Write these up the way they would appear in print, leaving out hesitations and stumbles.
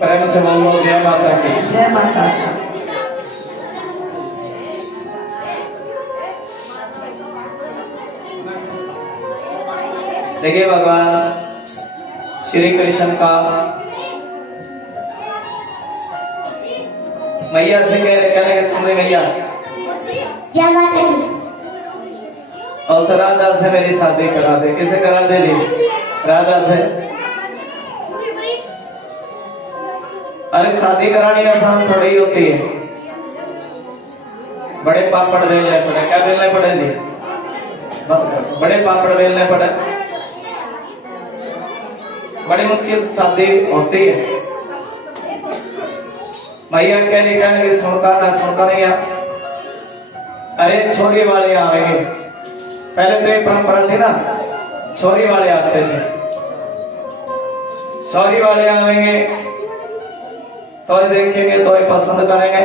प्रेम से बोलो जय माता की। जय माता दी। देखिए भगवान श्री कृष्ण का मैया से कहने के सुन मैया जय माता दी। और राधा से मेरी शादी करा दे। किसे करा दे जी? राधा से। अरे शादी करानी आसान थोड़ी ही होती है, बड़े पापड़ बेलने पड़े। क्या बेलने पड़े जी? बड़े पापड़ बेलने पड़े, बड़ी मुश्किल शादी होती है। मैया कह रही कहने सुनका ना सुनका नहीं आ। अरे छोरी वाले आएंगे, पहले तो ये परंपरा थी ना, छोरी वाले आते थे। छोरी वाले आएंगे तो देखेंगे तो पसंद करेंगे।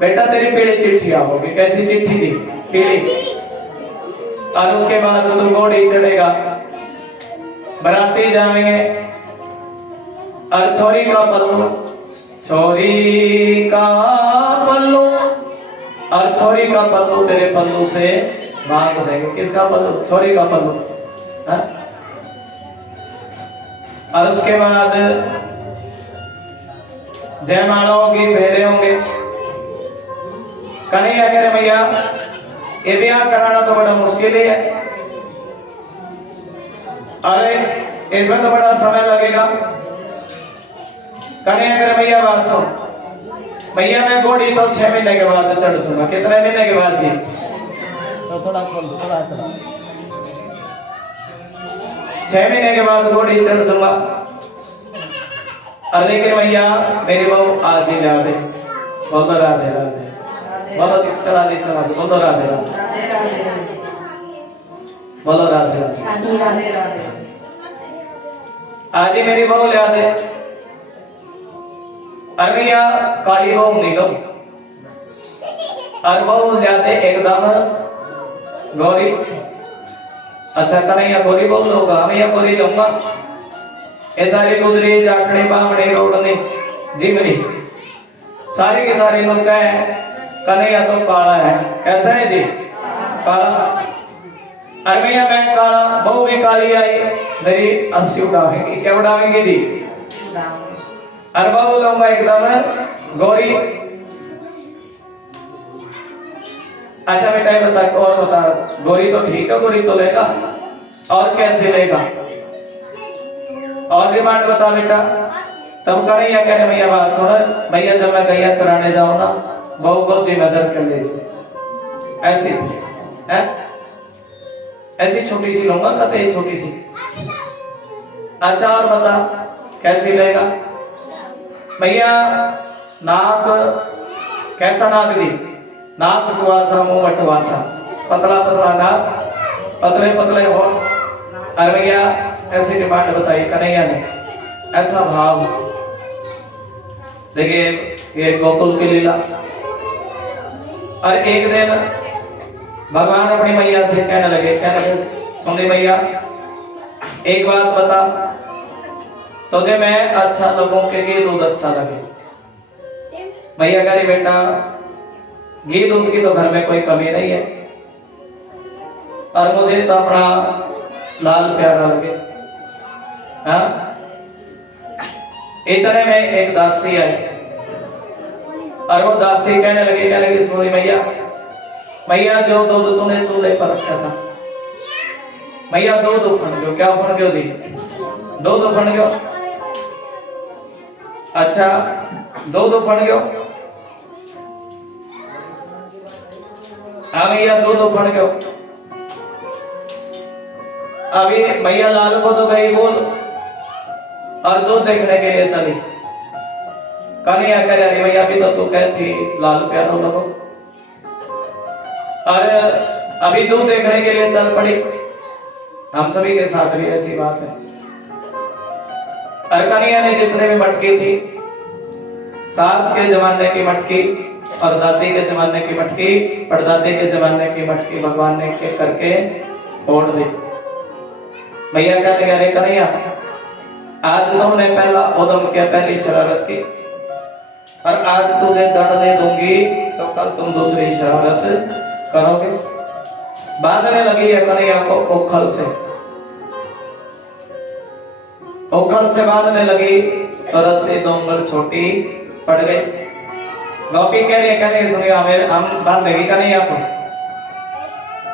बेटा तेरी पीली चिट्ठी आओगी। कैसी चिट्ठी जी? पीली। और उसके बाद तू घोड़ी चढ़ेगा, बराती जाएंगे और छोरी का पल्लू, छोरी का पल्लू, और छोरी का पल्लू तेरे पल्लू से मांग देंगे। किसका पल्लू? छोरी का पल्लू। हा? और उसके बाद जयमाला होगी, फेरे होंगे। कन्हैया कह रहे भैया ये ब्याह कराना तो बड़ा मुश्किल ही है, अरे इसमें तो बड़ा समय लगेगा। कन्हैया कह रहे भैया बात सुन, भैया मैं घोड़ी तो 6 महीने के बाद चढ़ दूंगा। कितने महीने के बाद जी? तो थोड़ा 6 महीने के बाद घोड़ी चढ़ दूंगा। और लेकिन भैया मेरी बहू आज ही ला दे। बहुत राधे राधे, बहुत चला दे चला दे। बोलो राधे राधे, बोलो राधे राधे। आज ही मेरी बहू ला दे। और भैया काली बहू नहीं लो, और बहू ला दे एकदम गौरी। अच्छा कन्हैया गौरी बहू लोगा? भैया गौरी लूंगा। ऐसा गुजरी जाटड़ी बामड़ी रोडनी जिमरी सारी के सारे लोग कहे कन्हैया तो काला है। कैसा है जी? काला। अरे भैया मैं काला, बहू भी काली आई, मेरी 80 उड़ावेंगी। क्या उड़ावेंगी जी? अरे बहू लूंगा एकदम गौरी। अच्छा बेटा ये बता, और बता, गौरी तो ठीक है, गौरी तो लेगा, और कैसे लेगा? और डिमांड बता बेटा। तब कन्हैया कह रहे भैया बात सुन, भैया जब मैं गैया चराने जाऊं ना, बहू को जिम्मेदार कर लीजिए। ऐसी है, ऐसी छोटी सी लूंगा, कते छोटी सी। अच्छा और बता कैसी लेगा? भैया नाक कैसा नाक जी? नाक सुवासा मुंह बटवासा, पतला पतला नाक, पतले पतले हो। अरे भैया ऐसी डिमांड बताई कन्हैया ने। ऐसा भाव देखिए, ये गोकुल की लीला। और एक दिन भगवान अपनी मैया से कहने लगे सुनी मैया एक बात बता, तुझे मैं अच्छा लगूं कि घी दूध अच्छा लगे? मैया कह रही बेटा घी दूध की तो घर में कोई कमी नहीं है, और मुझे तो अपना लाल प्यारा लगे। हाँ? इतने में एक दासी आई, और वो दासी कहने लगी सोनी मैया, मैया जो दूध तूने चूल्हे पर रखा था, मैया दूध उफन गयो। क्या उफन गयो जी? दूध उफन गयो। अच्छा दूध उफन गयो? हाँ भैया दूध उफन गयो। अभी मैया लाल को तो गई बोल, और दूध देखने के लिए चली। कन्हैया कह रही भैया अभी तो तू कहती लाल प्यारा लगो, और अभी दूध देखने के लिए चल पड़ी। हम सभी के साथ भी ऐसी बात है। और कन्हैया ने जितने भी मटकी थी, सास के जमाने की मटकी और दादी के जमाने की मटकी, परदादी के जमाने की मटकी भगवान ने करके फोड़ दी। भैया कहने लगे अरे कन्हैया आज तुमने पहला उद्यम किया, पहली शरारत की, और आज तुझे दंड नहीं दूंगी तो कल तुम दूसरी शरारत करोगे। बांधने लगी है कन्हैया को ओखल से, ओखल से बांधने लगी तो रस्सी 2 उंगल छोटी पड़ गई। गोपी कह रही है, कहने सुनिए हम बांध देगी कन्हैया को।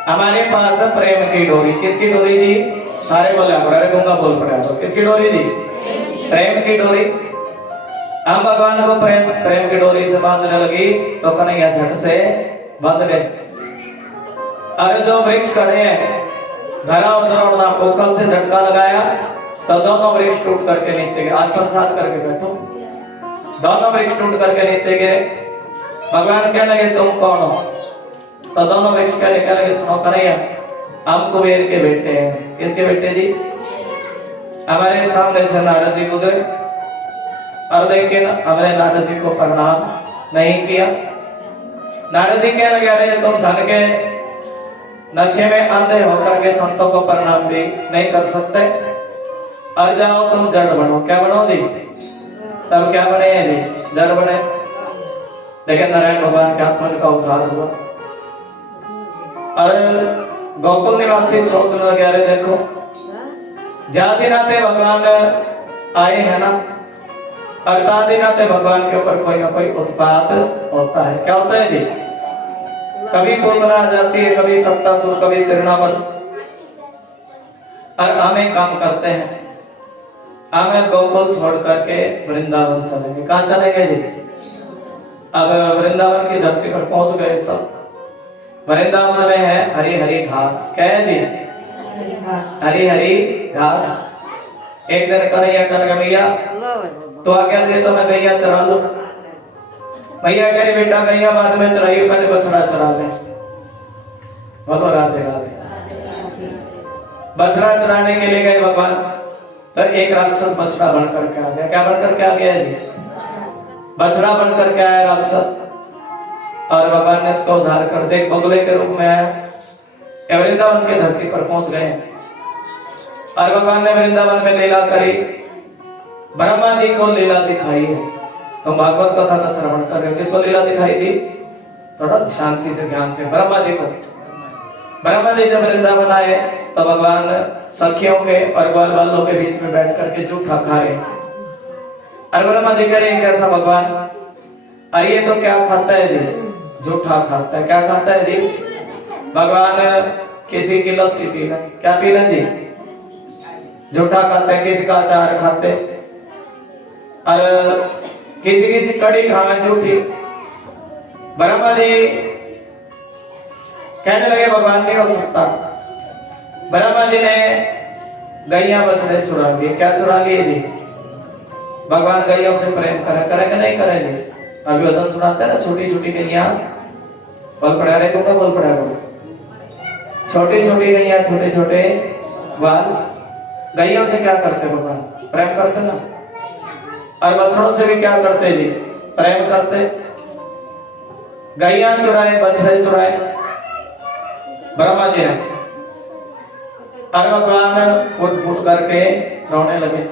हमारे पास प्रेम की डोरी, किसकी डोरी जी? सारे बोले अरे गूंगा बोल पड़ा तो किसकी डोरी जी? प्रेम की डोरी। हम भगवान को प्रेम की डोरी से बांधने लगी तो कन्हैया झट से बंध गए। अरे जो वृक्ष खड़े हैं धरा और द्रोण ओखल से झटका लगाया तो दोनों वृक्ष टूट करके नीचे गिरे। आज संसार करके बैठो, दोनों वृक्ष टूट करके नीचे गिरे। भगवान कहने लगे तुम कौन हो? तो दोनों वृक्ष कहने लगे सुनो कन्हैया, हम कुबेर के बेटे हैं। किसके बेटे जी? हमारे सामने से नारद जी गुजरे और देखे ना, हमने नारद जी को प्रणाम नहीं किया। नारद जी कहने लगे अरे तुम धन के नशे में अंधे होकर के संतों को प्रणाम भी नहीं कर सकते, और जाओ तुम जड़ बनो। क्या बनो जी? तब क्या बने हैं जी? जड़ बने। लेकिन नारायण भगवान के हाथों इनका उद्धार हुआ। और गोकुल निवासी सोचने लगे अरे देखो जाति नाते भगवान आए हैं ना, और दादी नाते भगवान के ऊपर कोई ना कोई उत्पात होता है। क्या होता है जी? कभी पूतना आ जाती है, कभी सप्तासुर, कभी तिरनावल। और हमें काम करते हैं, हमें गोकुल छोड़ करके वृंदावन चलेंगे। कहाँ चलेंगे जी? अब वृंदावन की धरती पर पहुंच गए सब। वृंदावन में है हरी हरी घास। क्या है जी? हरी हरी घास। एक दिन कन्हैया कर भैया तो आज्ञा दे तो मैं गैया चरा लूं। भैया कह रही बेटा गैया बाद में चराइए, पहले बछड़ा चरा ले। वो तो राधे राधे। बछड़ा चराने के लिए गए भगवान, तो एक राक्षस बछड़ा बन करके आ गया। क्या बन करके आ गया जी? बछड़ा बन करके आया राक्षस, और भगवान ने उसको उद्धार कर दे बगुले के रूप में आया। वृंदावन की धरती पर पहुंच गए, और भगवान ने वृंदावन में लीला करी। ब्रह्मा जी को लीला दिखाई है। तो भागवत कथा का श्रवण कर रहे हो, किसको लीला दिखाई जी? थोड़ा शांति से ध्यान से। ब्रह्मा जी को, ब्रह्मा जी जब वृंदावन आए तो भगवान सखियों के और ग्वाल बालों के बीच में बैठ करके जूठा खा रहे। और ब्रह्मा जी कह रहे हैं कैसा भगवान? अरे ये तो क्या खाता है जी? जूठा खाता है। क्या खाता है जी? भगवान किसी की लस्सी पी लें। क्या पी लें जी? जूठा खाते हैं। किसी का अचार खाते, और किसी की कड़ी खावे झूठी। ब्रह्मा जी कहने लगे भगवान नहीं हो सकता। ब्रह्मा जी ने गैया बछड़े चुरा लिए। क्या चुरा लिए जी? भगवान गैयों से प्रेम करे कि नहीं करे जी? अभी वजन सुनाते हैं ना, छोटी छोटी गैया बोल पड़ा रे को बोल पड़ा को, छोटी छोटी गैया, छोटे छोटे बाल। गैयों से क्या करते भगवान? प्रेम करते ना। और बछड़ों से भी क्या करते जी? प्रेम करते। गैया चुराए, बछड़े चुराए ब्रह्मा जी ने। और भगवान फुट फुट करके रोने लगे।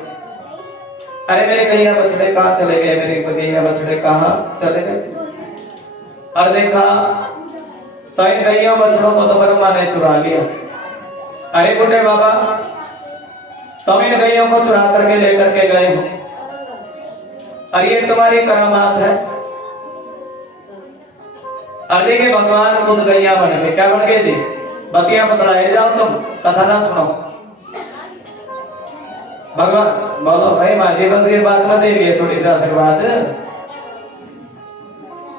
अरे मेरे गैया बछड़े कहाँ चले गए? मेरे गैया बछड़े कहाँ चले गए? और देखा तो इन गैया बछड़ों को तो ब्रह्मा ने चुरा लिया। अरे बुढ़े बाबा, तुम इन गैयों को चुरा करके लेकर के गए हो, और ये तुम्हारी करामात है। और देखिए भगवान खुद गैया बन गए। क्या बन गए जी? बतियां बतलाए जाओ, तुम कथा ना सुनो। भगवान बोलो भाई माजी बस ये बात में दे लिए थोड़ी सी आशीर्वाद।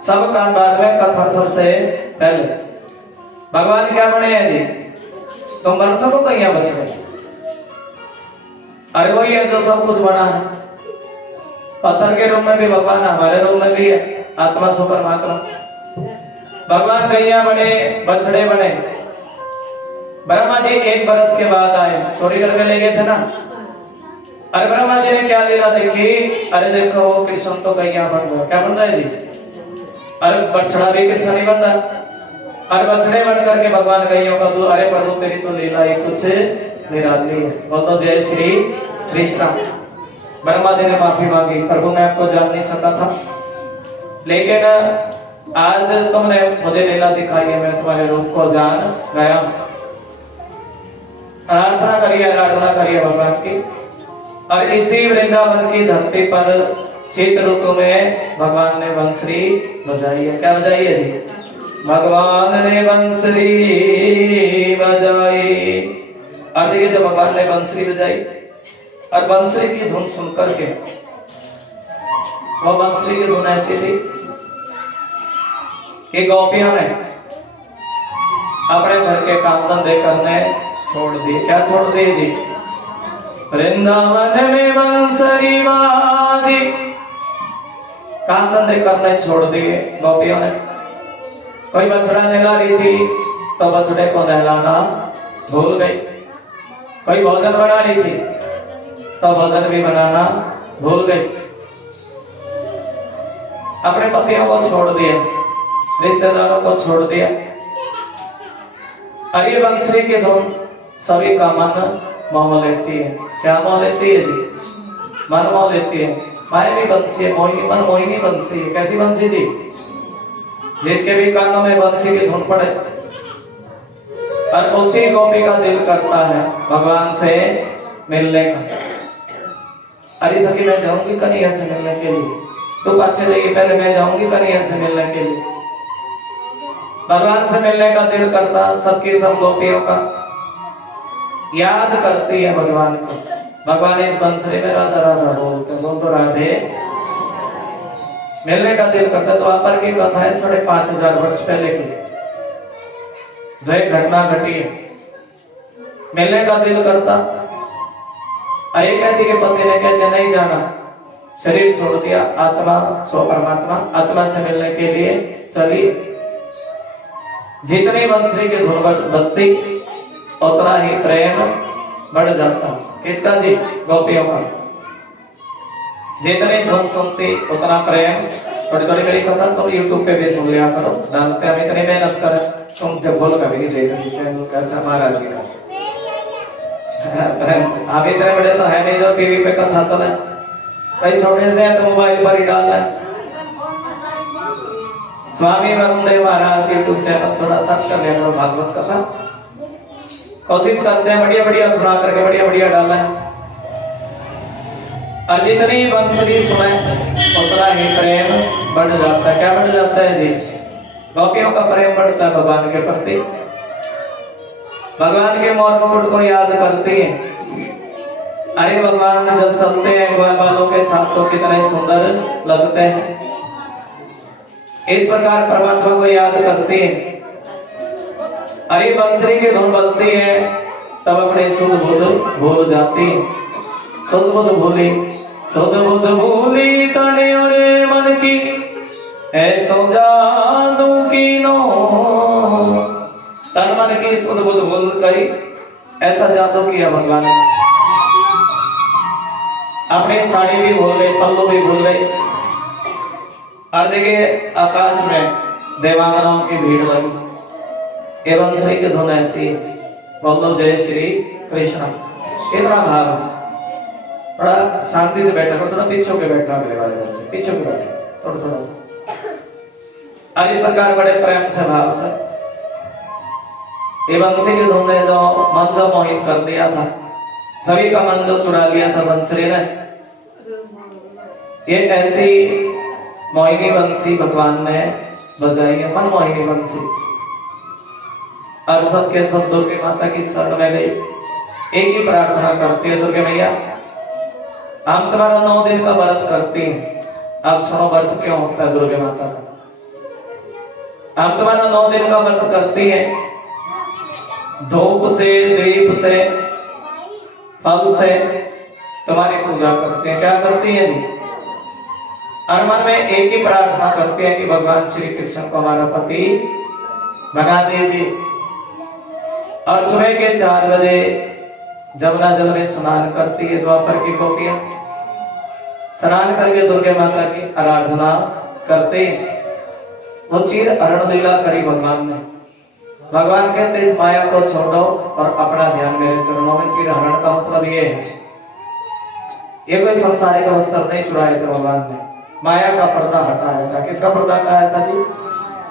सब काम बाद में, कथा सबसे पहले। भगवान क्या बने हैं जी? तुम बन सको गैया बछड़े। अरे वही है जो सब कुछ बना है। पत्थर के रूप में भी भगवान, हमारे रूप में भी है आत्मा सो परमात्मा। भगवान गैया बने, बछड़े बने। ब्रह्मा जी 1 बरस के बाद आए, चोरी करके ले गए थे ना। अरे ब्रह्मा जी ने क्या लीला देखी? अरे देखो वो कृष्ण तो गैया बन रहा। क्या बन रहा है जी? अरे बछड़ा भी कृष्ण नहीं बन रहा, और बछड़े बन करके भगवान गैयों का दूध। अरे प्रभु तेरी तो लीला ही कुछ निराली है। बोलो जय श्री कृष्ण। ब्रह्मा जी ने माफी मांगी, प्रभु मैं आपको जान नहीं सका था, लेकिन आज तुमने मुझे लीला दिखाई है, मैं तुम्हारे रूप को जान गया। प्रार्थना करिए, आराधना करिए भगवान की। और इसी वृंदावन की धरती पर शीत ऋतु में भगवान ने बंसरी बजाई है। क्या बजाई है जी? भगवान ने बंसरी बजाई। और देखिए जब भगवान ने बंसरी बजाई और बंसरी की धुन सुनकर के, वो बंसरी की धुन ऐसी थी कि गोपियों ने अपने घर के काम धंधे करने छोड़ दिए। क्या छोड़ दिए जी? वृंदावन में बंसरी बाजी, काम धंधे करने छोड़ दिए गोपियों ने। कोई बछड़ा नहला रही थी तो बछड़े को नहलाना भूल गई। कोई भोजन बना रही थी तो भोजन भी बनाना भूल गई। अपने पतियों को छोड़ दिया, रिश्तेदारों को छोड़ दिया। और ये बंसरी की धुन सभी का मन मोह लेती है। क्या मोह लेती है जी? मन मोह लेती है। मायावी बंसी है, मोहिनी मन मोहिनी बंसी है। कैसी बंसी थी? जिसके भी कानों में बंसी की धुन पड़े और उसी गोपी का दिल करता है भगवान से मिलने का। अरे सखी मैं जाऊंगी कन्हैया से मिलने के लिए, तू पाछे जाइए, पहले मैं जाऊंगी कन्हैया से मिलने के लिए। भगवान से मिलने का दिल करता, सबकी सब गोपियों का याद करती है भगवान को। भगवान इस बंसरी में राधा राधा बोलते, बोल तो राधे। मिलने का दिल करता। तो आप की कथा है 5,500 वर्ष पहले की, जो एक घटना घटी है। मिलने का दिल करता। अरे कहती के पति ने कहते नहीं जाना, शरीर छोड़ दिया, आत्मा सो परमात्मा, आत्मा से मिलने के लिए चलिए। जितनी बंसरी की धुन बजती उतना ही प्रेम बढ़ जाता। किसका जी? गोपियों का। जितनी धुन सुनती उतना प्रेम। थोड़ी थोड़ी मेरी कथा तो यूट्यूब पे भी सुन लिया करो, डालते हम इतनी मेहनत कर, तुम के बोल कभी नहीं देख रही चैनल कैसा महाराज जी का। आप इतने बड़े तो है नहीं जो टीवी पे कथा चले, कई छोटे से हैं तो मोबाइल पर ही डाल रहे। स्वामी वरुण देव महाराज यूट्यूब चैनल थोड़ा सर्च कर लिया करो, भागवत कथा कोशिश करते हैं बढ़िया बढ़िया सुना करके बढ़िया बढ़िया डालना है। और जितनी बंसरी सुने उतना ही प्रेम बढ़ जाता है। क्या बढ़ जाता है जी? गोपियों का प्रेम बढ़ता है भगवान के प्रति। भगवान के मौन मुकुट को याद करती है। अरे भगवान जब चलते हैं ग्वाल बालों के साथ तो कितने सुंदर लगते हैं। इस प्रकार परमात्मा को याद करती है। अरे बंसरी की धुन बजती है तब अपने शुद्ध बुद्ध भूल जाती है। शुद्ध बुद्ध भूली, शुद्ध बुद्ध भूली तने और मन की ऐसो जादू की नो। तन मन की शुद्ध बुद्ध भूल गई, ऐसा जादू किया भगवान ने। अपनी साड़ी भी भूल गई, पल्लू भी भूल गई। और देखिए आकाश में देवांगनाओं की भीड़ लगी। एवं श्री की धुन ऐसी, बोलो जय श्री कृष्ण। कितना भाव, थोड़ा शांति से बैठा करो, थोड़ा पीछे के बैठा मेरे वाले बच्चे, पीछे के बैठे थोड़ा थोड़ा सा। और इस प्रकार बड़े प्रेम से भाव से ये बंसी की धुन ने जो मन जो मोहित कर दिया था, सभी का मन जो चुरा लिया था बंसरी ने, ये ऐसी मोहिनी बंसी भगवान ने बजाई है, मन मोहिनी बंसी। और सबके सब दुर्गे माता की शरण में गई, एक ही प्रार्थना करती है, दुर्गे मैया हम तुम्हारा 9 दिन का व्रत करती हैं। अब सुनो व्रत क्यों होता है दुर्गे माता का। हम तुम्हारा 9 दिन का व्रत करती हैं, धूप से, दीप से, फल से तुम्हारी पूजा करते हैं। क्या करती है जी? और मन में एक ही प्रार्थना करते हैं कि भगवान श्री कृष्ण को हमारा पति बना दीजिए। और सुबह के 4 बजे जमुना जल में स्नान करती है द्वापर की गोपियां। स्नान करके दुर्गे माता की आराधना करते हैं। वो चीर हरण लीला करी भगवान ने। भगवान कहते इस माया को छोड़ो और अपना ध्यान मेरे चरणों में। चीर हरण का मतलब ये है ये कोई संसारिक वस्त्र नहीं चुराए थे भगवान ने, माया का पर्दा हटाया था। किसका पर्दा हटाया था जी?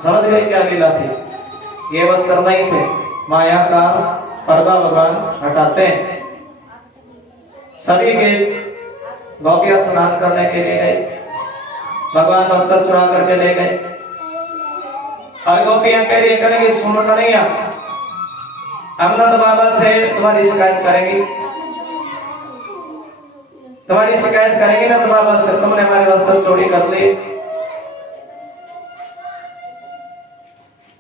समझ गए क्या लीला थी? ये वस्त्र नहीं थे, माया का पर्दा भगवान हटाते हैं। सभी के गोपियां स्नान करने के लिए गए, भगवान वस्त्र चुरा करके ले गए और गोपियां कह रही करेंगी सुन कन्हैया, हम नंद बाबा से तुम्हारी शिकायत करेंगी, तुम्हारी शिकायत करेंगे नंद बाबा से, तुमने हमारे वस्त्र चोरी कर लिए।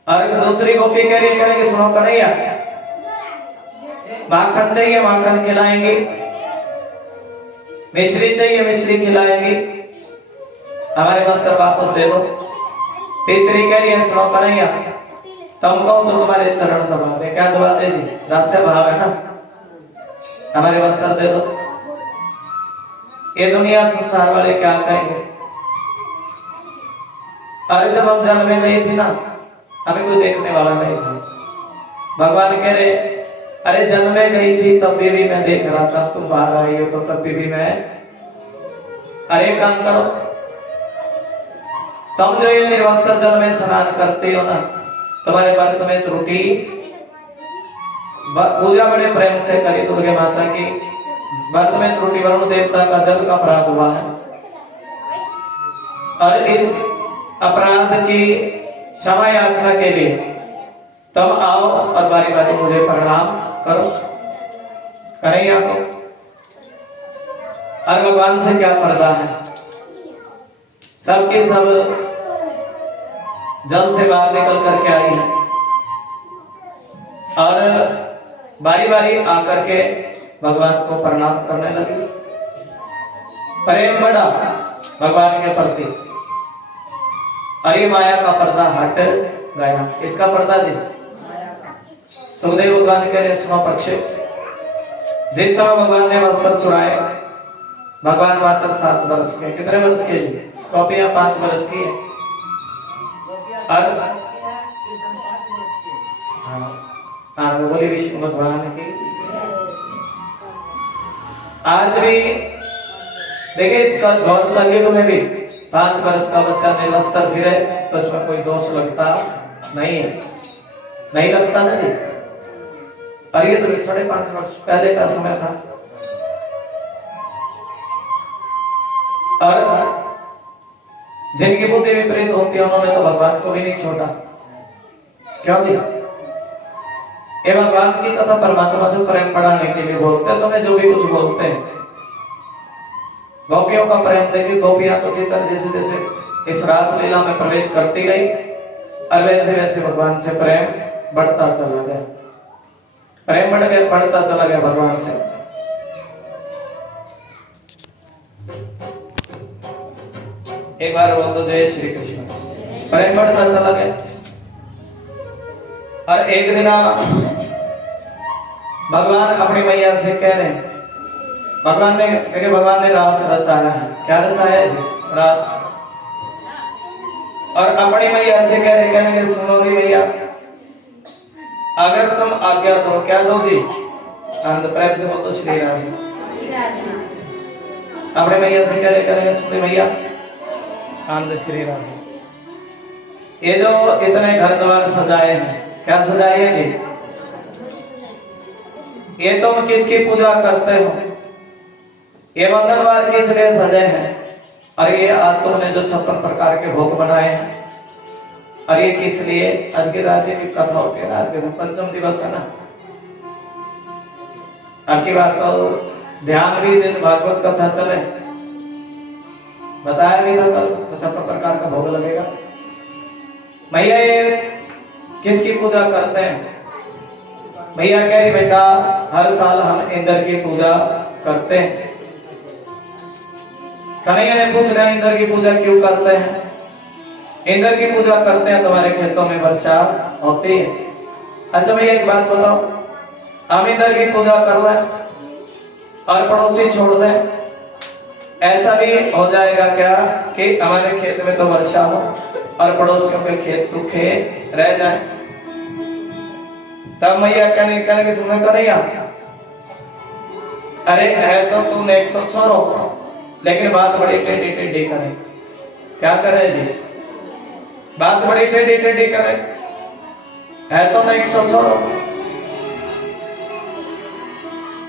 और दूसरी गोपी कह रही करेंगी सुनो कन्हैया, माखन चाहिए माखन खिलाएंगे, मिश्री चाहिए मिश्री खिलाएंगे, हमारे वस्त्र वापस दे दो। तीसरी कह रही है सुनो कन्हैया, तुम कहो तो तुम्हारे चरण दबा दे। क्या दबा दे जी? दास्य भाव है ना, हमारे वस्त्र दे दो। ये दुनिया संसार वाले क्या कहेंगे? अरे जब हम जन्म में गई थी ना, हमें कोई देखने वाला नहीं था। भगवान कह रहे अरे जन्म में गई थी तब भी मैं देख रहा था, तुम बाहर आई हो तो तब भी मैं। अरे काम करो, तुम जो ये निर्वस्त्र जल में स्नान करते हो ना, तुम्हारे व्रत में त्रुटि, पूजा बड़े प्रेम से करी दुर्गे माता की, व्रत में त्रुटि वरुण देवता का जल का अपराध हुआ है, और इस अपराध की क्षमा याचना के लिए तुम आओ और बारी बारी मुझे प्रणाम करो। कन्हैया को और भगवान से क्या पर्दा है, सबके सब जल से बाहर निकल करके आई है और बारी बारी आकर के भगवान को प्रणाम करने लगी। प्रेम बढ़ा भगवान के प्रति, अरे माया का पर्दा हट गया। इसका पर्दा जी सुखदेव भगवान कह रहे सुनो परीक्षित, जिस समय भगवान ने वस्त्र चुराए, भगवान मात्र 7 वर्ष के, कितने वर्ष के जी? गोपियां 5 वर्ष की है। और हाँ बोली विष्णु भगवान की। आज भी देखिए इसका गौर संयोग में भी 5 वर्ष का बच्चा निरस्तर फिरे तो इसमें कोई दोष लगता नहीं है, नहीं लगता ना जी। और ये तो 5.5 वर्ष पहले का समय था। और जिनकी बुद्धि विपरीत होती है उन्होंने तो भगवान को भी नहीं छोड़ा। क्यों जी? ये भगवान की कथा परमात्मा से प्रेम बढ़ाने के लिए बोलते हैं, तुम्हें जो भी कुछ बोलते हैं। गोपियों का प्रेम देखिए, गोपियां तो चित्र जैसे जैसे इस रास लीला में प्रवेश करती गई और वैसे वैसे भगवान से प्रेम बढ़ता चला गया, प्रेम बढ़ गया, बढ़ता चला गया भगवान से। एक बार बोल दो जय श्री कृष्ण। प्रेम बढ़ता चला गया और एक दिन भगवान अपनी मैया से कह रहे हैं, भगवान ने देखिए भगवान ने रास रचाया है। क्या रचाया है जी? रास। और अपनी मैया से कह रहे, कहने सुनो रे मैया, अगर तुम आज्ञा दो, क्या दो जी? आनंद प्रेम से बोलो श्री राधे। अपने मैया से कह रहे, कहेंगे सुनो मैया, आनंद श्री राधे। ये जो इतने घर द्वार सजाए हैं, क्या सजाए हैं जी? ये तुम किसकी पूजा करते हो? ये मंगलवार किस लिए सजे हैं? और ये आज तुमने जो 56 प्रकार के भोग बनाए हैं, और ये किस लिए? आज के राज्य की कथा होती है, आज के 5म दिवस है ना। आपकी बात तो ध्यान भी दे, भागवत कथा चले, बताया भी था कल 56 प्रकार का भोग लगेगा। मैया ये किसकी पूजा करते हैं? भैया कह रही बेटा हर साल हम इंद्र की पूजा करते हैं। कन्हैया ने पूछ लिया इंद्र की पूजा क्यों करते हैं? इंद्र की पूजा करते हैं तुम्हारे खेतों में वर्षा होती है। अच्छा भैया एक बात बताओ, हम इंद्र की पूजा कर रहे और पड़ोसी छोड़ दें, ऐसा भी हो जाएगा क्या कि हमारे खेत में तो वर्षा हो और पड़ोसियों के खेत सूखे रह जाए? तब मैया कहने सुनने कन्हैया अरे है तो तुम 100 छोरो, लेकिन बात बड़ी टेढ़ी टेढ़ी करे। क्या करे जी? बात बड़ी टेढ़ी टेढ़ी करे। है तो मैं 100 छोरो,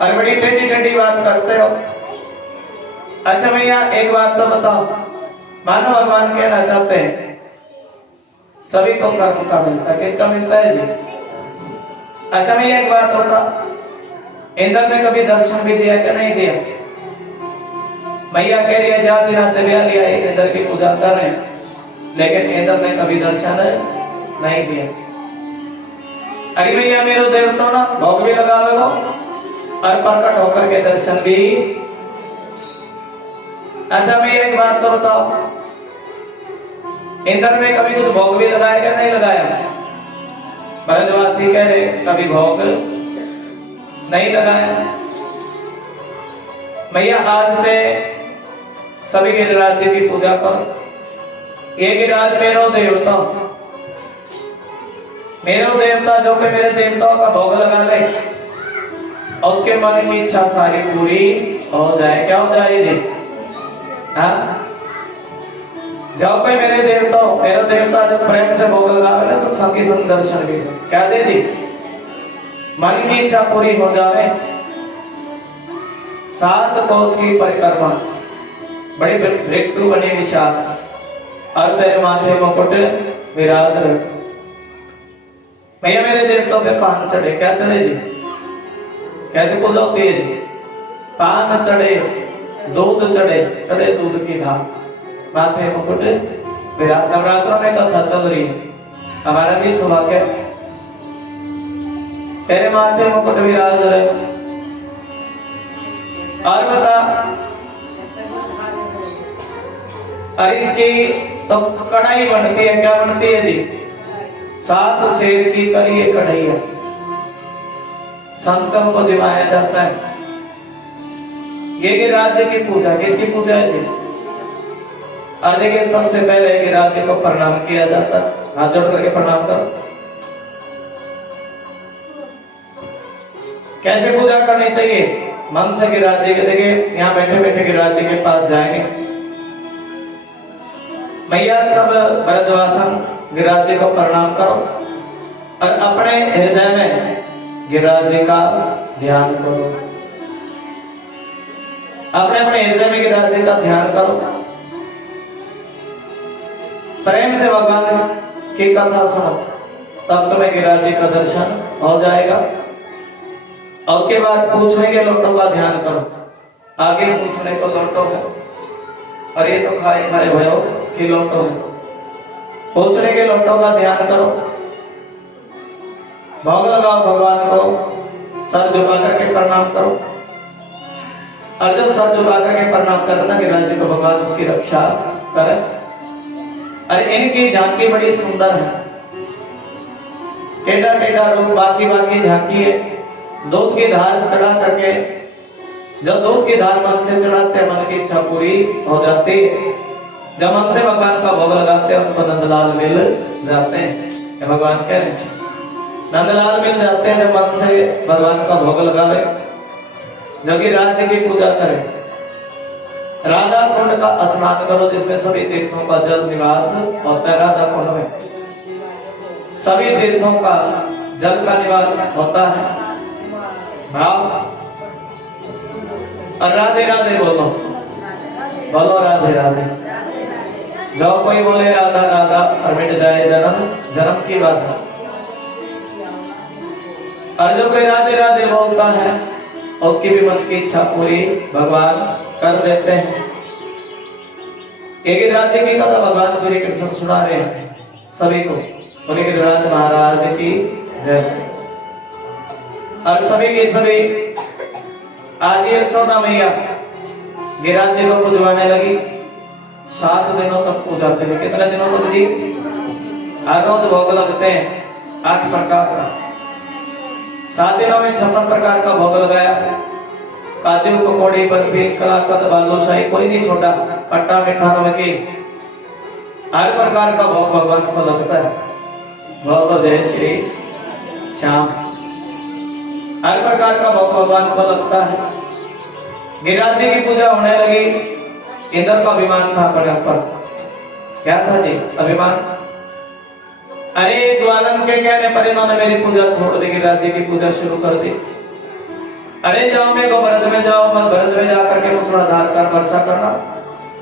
और बड़ी टेढ़ी टेढ़ी बात करते हो। अच्छा भैया एक बात तो बताओ, मानो भगवान कहना चाहते हैं सभी को कर्म का मिलता है, किसका मिलता है जी? अच्छा भैया एक बात बता, इंद्र ने कभी दर्शन भी दिया क्या नहीं दिया? मैया कह रही है जाति रात लिया इंद्र की पूजा कर रहे हैं, लेकिन इंद्र ने कभी दर्शन नहीं दिया। अरे भैया मेरो देवता ना भोग भी लगावेगो और प्रकट होकर के दर्शन भी। अच्छा भैया एक बात तो बताओ, इंद्र ने कभी कुछ भोग भी लगाया क्या नहीं लगाया? ब्रजवासी कह रहे कभी भोग नहीं लगाया। भैया आज से सभी गिरिराज जी की पूजा करो। ये गिरिराज मेरो देवता, मेरो देवता जो कि मेरे देवताओं का भोग लगा ले और उसके मन की इच्छा सारी पूरी हो जाए। क्या हो जाए जी? हाँ, जाओ कोई मेरे देवता हो, मेरा देवता जब प्रेम से भोग लगावे ना तो संगी संग दर्शन भी दे। क्या दे जी? मन की इच्छा पूरी हो जाए। 7 कोस की परिक्रमा, बड़ी ऋतु बनी विशाल, और तेरे माथे मुकुट विराज रहे। भैया मेरे देवताओं पे पान चढ़े। क्या चढ़े जी? कैसे पूजा होती है जी? पान चढ़े, दूध चढ़े, चढ़े दूध की धार, माथे मुकुट विराज। नवरात्रों में कथा चल रही है, हमारा भी सौभाग्य तेरे माथे मुकुट विराज रहे। और बता, अरे इसकी तो कढ़ाई बनती है। क्या बनती है जी? 7 शेर की करी है कढ़ाई है, संतों को जिवाया जाता है। ये कि राज्य की पूजा, किसकी पूजा है जी? और देखिए सबसे पहले कि राज्य को प्रणाम किया जाता, हाथ जोड़ करके प्रणाम करो। कैसे पूजा करनी चाहिए? मन से गिरिराज जी के, देखिए यहाँ बैठे बैठे गिरिराज जी के पास जाएंगे। मैया सब ब्रजवासन गिरिराज जी को प्रणाम करो और अपने हृदय में गिरिराज जी का ध्यान करो। अपने अपने हृदय में गिरिराज जी का ध्यान करो। प्रेम से भगवान की कथा सुनो, तब तुम्हें गिरिराज जी का दर्शन हो जाएगा। और उसके बाद पूछने के लोटों का ध्यान करो। आगे पूछने को लोटो है, और ये तो खाए खाए भयो कि लोटो है। पूछने के लोटों का ध्यान करो। भोग लगाओ भगवान को, सर झुका करके प्रणाम करो। और जब सर झुका करके प्रणाम करो ना, गिरिराज जी को भगवान उसकी रक्षा करे। अरे इनकी झांकी बड़ी सुंदर है, टेढ़ा टेढ़ा रूप, बाकी बाकी झांकी है। दूध की धार चढ़ा करके, जब दूध की धार मन से चढ़ाते हैं मन की इच्छा पूरी हो जाती है। जब मन से भगवान का भोग लगाते हैं उनको नंदलाल मिल जाते हैं। भगवान कह रहे हैं नंदलाल मिल जाते हैं जब मन से भगवान का भोग लगावे। जो कि राज्य की पूजा करें, राधा कुंड का स्नान करो जिसमें सभी तीर्थों का जल निवास होता है। राधा कुंड में सभी तीर्थों का जल का निवास होता है। भाव और राधे राधे बोलो, बोलो राधे राधे। जो कोई बोले राधा राधा और मिट जाए जन्म जन्म की बात। और जो कोई राधे राधे बोलता है उसकी भी मन की इच्छा पूरी भगवान कर देते हैं। एक राज्य की कथा भगवान श्री कृष्ण सुना रहे हैं सभी को। बोले गिरिराज महाराज की जय। और सभी के सभी आज ये सोना मैया गिरिराज जी को पूजवाने लगी। 7 दिनों तक पूजा चली। कितने दिनों तक जी? हर रोज भोग लगते हैं 8 प्रकार का। 7 दिनों में 56 प्रकार का भोग लगाया। काजू पकौड़ी बर्फी कलाकंद बालूशाही कोई नहीं छोटा, खट्टा मीठा नमकीन हर प्रकार का भोग भगवान को लगता है। भोग जय श्री श्याम, हर प्रकार का भोग भगवान को लगता है। गिरिराज जी की पूजा होने लगी। इंद्र का अभिमान था अपने ऊपर। क्या था जी? अभिमान। अरे ग्वालन के कहने पर इन्होंने मेरी पूजा छोड़ दी, गिरिराज जी की पूजा शुरू कर दी। अरे जाओ मेरे को भरत में जाओ, मैं भरत में जाकर के मूसलाधार कर वर्षा करना,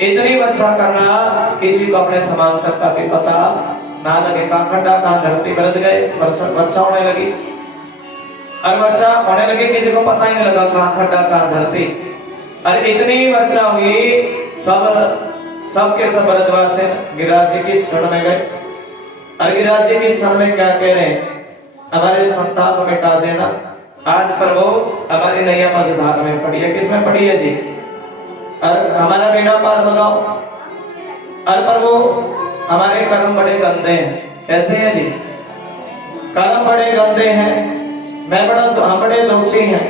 इतनी वर्षा करना किसी को अपने समान तक का भी पता ना लगे। कहाँ खड्डा कहाँ धरती, बरस गए, वर्षा होने लगी। और वर्षा होने लगी, किसी को पता ही नहीं लगा कहाँ खड्डा कहाँ धरती। और इतनी वर्षा हुई, सब के सब भरद्वाज से गिरिराज जी की शरण में गए। और गिरिराज जी की शरण में क्या कह रहे हैं? हमारे संताप मिटा देना। आज पर वो हमारी नैया मझधार में पड़ी है। किसमें पड़ी है जी? और हमारा बेड़ा पार लगाओ। और पर वो हमारे कर्म बड़े गंदे हैं। कैसे हैं जी? कर्म बड़े गंदे हैं, हम बड़े दोषी हैं।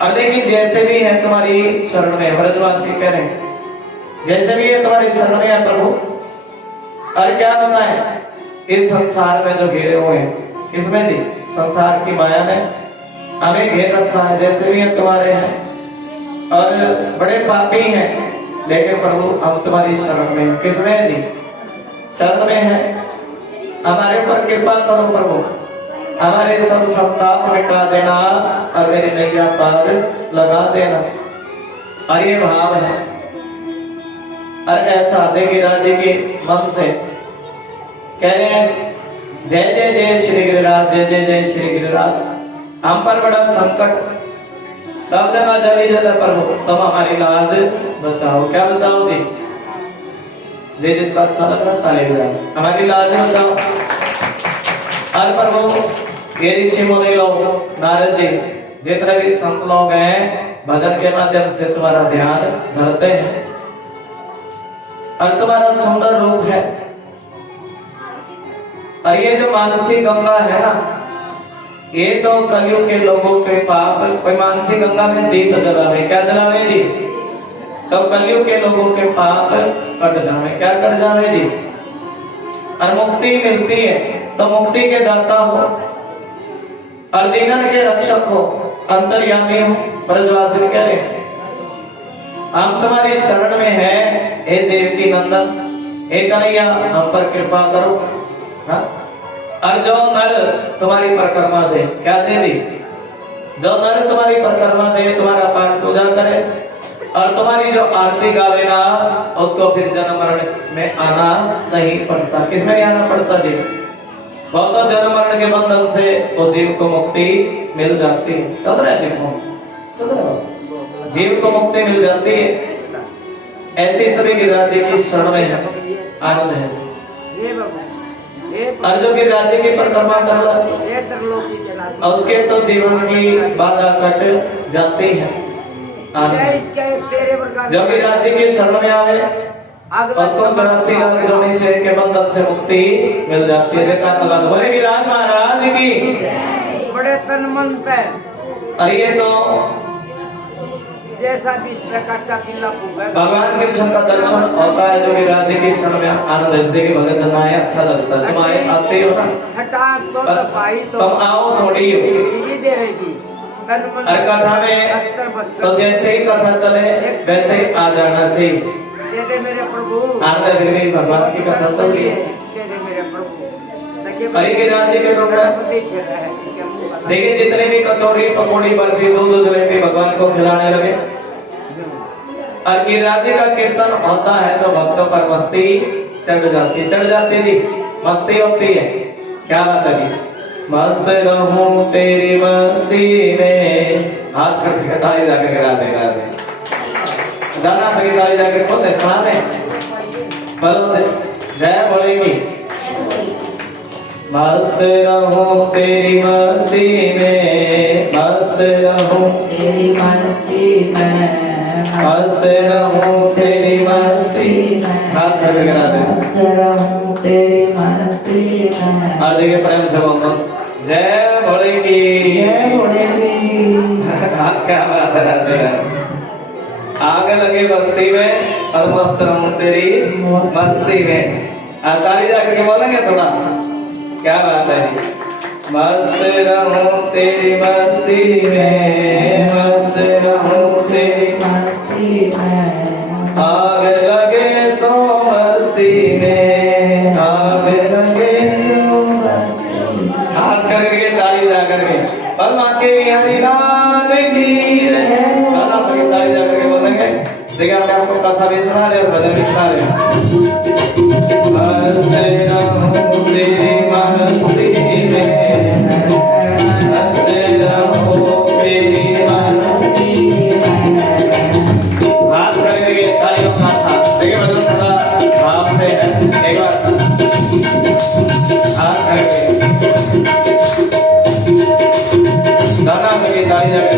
और देखिए जैसे भी है तुम्हारी शरण में, भरद्वासी कह रहे हैं, जैसे भी है तुम्हारी शरण में है प्रभु। और क्या बताएं, इस संसार में जो घिरे हुए हैं, किसमें जी? संसार की माया ने हमें घेर रखा है। जैसे भी है तुम्हारे हैं और बड़े पापी हैं, लेकिन प्रभु हम तुम्हारी शरण में। किसमें है जी? शरण में है। हमारे ऊपर कृपा करो प्रभु, हमारे सब संताप मिटा देना और मेरी नैया पार लगा देना। और ये भाव है। और ऐसा देखिए राज्य के मन से कह रहे हैं, जय जय जय श्री गिरिराज, जय जय जय श्री गिरिराज। हम पर बड़ा संकट, सब जगह जली जल प्रभु, तुम हमारी लाज बचाओ। क्या बचाओ जी? जे जिसको अच्छा लग रहा ताली बजाओ, हमारी लाज बचाओ। और प्रभु ये ऋषि मुनि लोग, नारद जी, जितने भी संत लोग हैं, भजन के माध्यम से तुम्हारा ध्यान धरते हैं और तुम्हारा सुंदर रूप है। और ये जो मानसी गंगा है ना, ये तो कलयुग के लोगों के पाप, कोई मानसी गंगा में दीप जलावे, क्या जलावे जी? तो कलयुग के लोगों के पाप कट जावे। क्या कट जावे जी? और मुक्ति मिलती है। तो मुक्ति के दाता हो और दीनन के रक्षक हो, अंतर्यामी हो। ब्रजवासी कह रहे हैं, हम तुम्हारी शरण में है, हे देवकी नंदन, हे कन्हैया, हम पर कृपा करो। हाँ? और जो नर तुम्हारी परिक्रमा दे, क्या दे दी? जो नर तुम्हारी परिक्रमा दे, तुम्हारा पाठ पूजा करे और तुम्हारी जो आरती गावे ना, उसको फिर जन्म मरण में आना नहीं पड़ता। किसमें नहीं आना पड़ता जी? वो तो जन्म मरण के बंधन से वो जीव को मुक्ति मिल जाती है। चल रहा है, देखो चल रहा है, जीव को मुक्ति मिल जाती है। ऐसी सभी गिरिराज जी की शरण में है, आनंद है। और जो गिरिराज जी की परिक्रमा कर लो, उसके तो जीवन की बाधा कट जाती है। जो गिरिराज जी की शरण में आवे, उसको 84 लाख जोनी से के बंधन से मुक्ति मिल जाती है। जयकार लगा दो, बोले गिरिराज महाराज की। बड़े तन मन पे। और ये तो जैसा भी इस प्रकार का किला भगवान कृष्ण का दर्शन होता है जो गिरिराज जी की शरण में आनंद है। देखिए भगत जना है, अच्छा लगता है। तुम आए आते हो ना, छटाक तो तपाई तो तुम आओ थोड़ी ये दे रहेगी। तन मन और कथा में तो जैसे ही कथा चले वैसे ही आ जाना चाहिए। दे दे मेरे प्रभु, आनंद है, भगवान की कथा चल रही है। दे दे मेरे प्रभु। अरे गिरिराज जी के टुकड़ा देखिए, जितने भी कचौरी, पकौड़ी, बर्फी, दूध, जलेबी भगवान को खिलाने लगे। और गिरिराज जी का कीर्तन होता है तो भक्तों पर मस्ती चढ़ जाती है जी, मस्ती होती है। क्या बात है जी? मस्त रहूं तेरी मस्ती में, हाथ खर्च के ताली जाकर गिरा देगा जी, गाना तो ताली जाकर खुद सुना दे, बोलो जय बोलेगी। मस्त रहूं तेरी मस्ती में, मस्त रहूं तेरी मस्ती में, मस्त रहूं तेरी मस्ती में, हाथ खड़े करा दे, मस्त रहूं तेरी मस्ती में। और देखिए प्रेम से बोलो जय भोले की, जय भोले की। क्या बात है, राधे आगे लगे मस्ती में और मस्त रहूं तेरी मस्ती में। ताली जाकर के बोलेंगे थोड़ा, क्या बात है? मस्त रहूं तेरी मस्ती में, मस्त रहूं तेरी में आग लगे सो मस्ती में, आग लगे हाथ करके ताली बजा करके और माँ के बिहारी लाल की ताली बजा करके बोलेंगे। देखिए हमने आपको कथा भी सुना रहे और भजन भी सुना रहे। हंसते रहो तेरी मस्ती में, हंसते रहो तेरी मस्ती में। हाथ करके तालियों का साथ देखिए भजन थोड़ा भाव से है। एक बार हाथ करके गाना करके ताली जाकर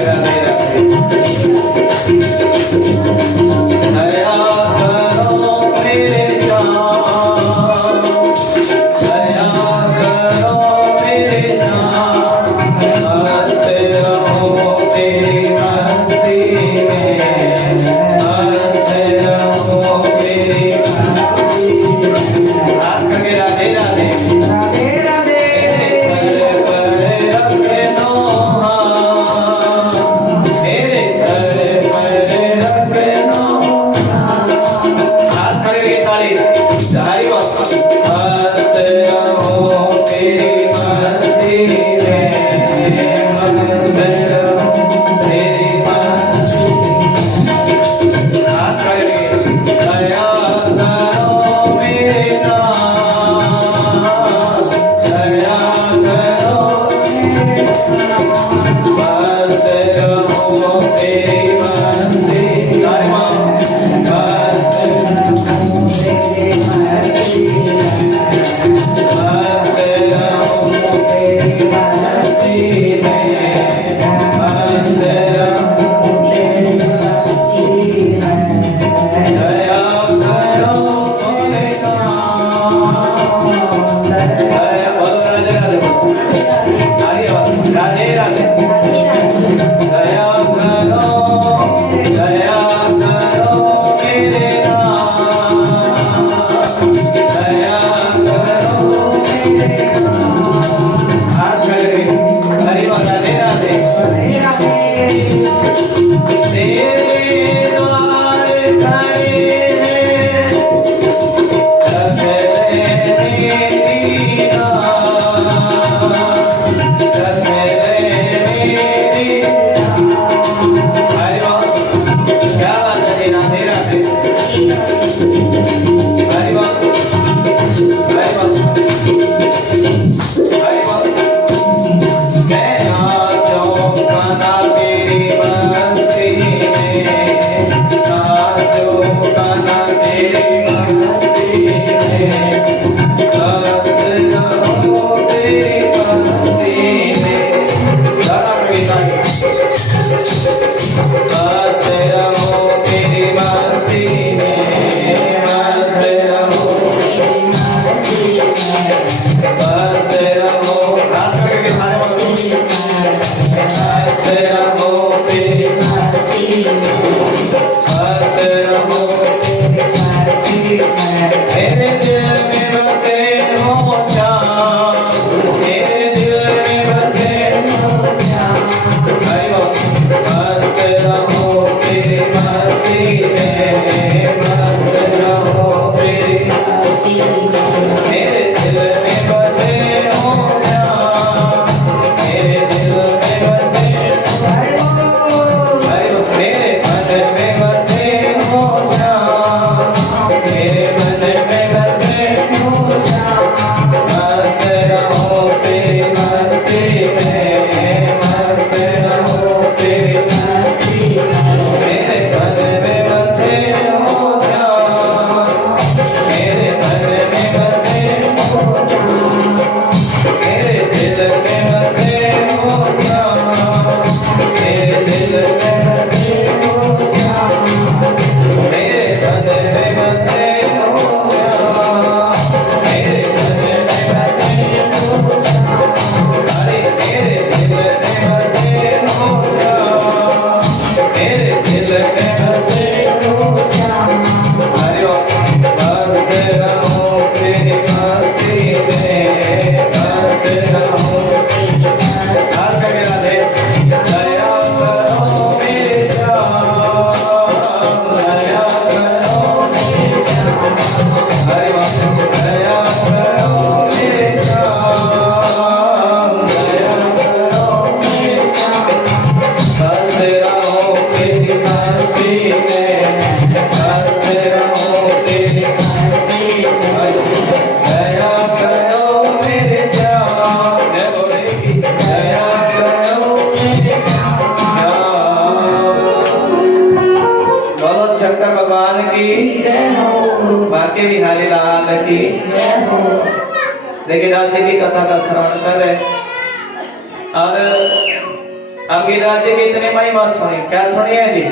दया करो मेरे श्याम, की जय हो। बाके बिहारी लाल की जय हो। देखिए राज जी की कथा का श्रवण कर रहे और अब गिरिराज जी की इतने महिमा सुनी, क्या सुनी है जी?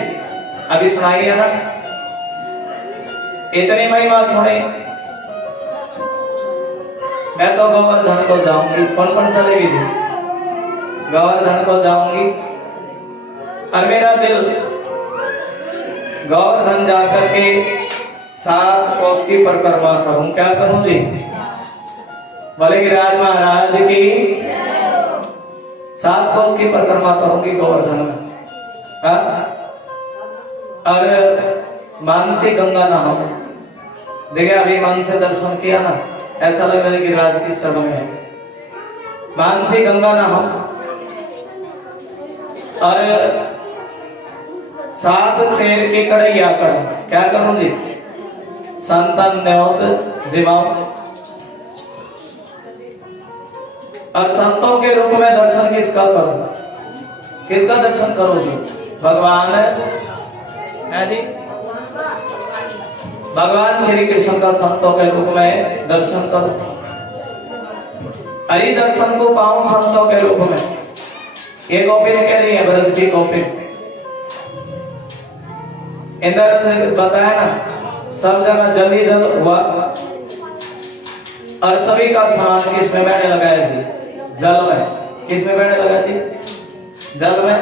अभी सुनाई है ना, इतनी महिमा सुनी। मैं तो गोवर्धन को जाऊंगी, कौन कौन चलेगी जी? गोवर्धन को जाऊंगी और मेरा दिल गोवर्धन जाकर के 7 कोस की परिक्रमा करूं। क्या करूं जी? बोले गिरिराज महाराज की 7 कोस की परिक्रमा करूंगी गोवर्धन में। हाँ? और मानसी गंगा नहाऊं। देखिए अभी मन से दर्शन किया ना, ऐसा लग रहा है कि राज की सब में मानसी गंगा नहाऊं और 7 शेर की कढ़ैया करूं। क्या करूं जी? संतन न्योत जिमाऊं और संतों के रूप में दर्शन किसका करूं? किसका दर्शन करूं जी? भगवान है जी, भगवान श्री कृष्ण का संतों के रूप में दर्शन करूं। हरि दर्शन को पाऊं संतों के रूप में। ये गोपिन कह रही है, ब्रज की गोपिन। इंद्र ने बताया ना, सब जगह जल ही जल हुआ और सभी का स्नान किसमें बहने लगा है जी? जल में। किसमें बहने लगा जी? जल में।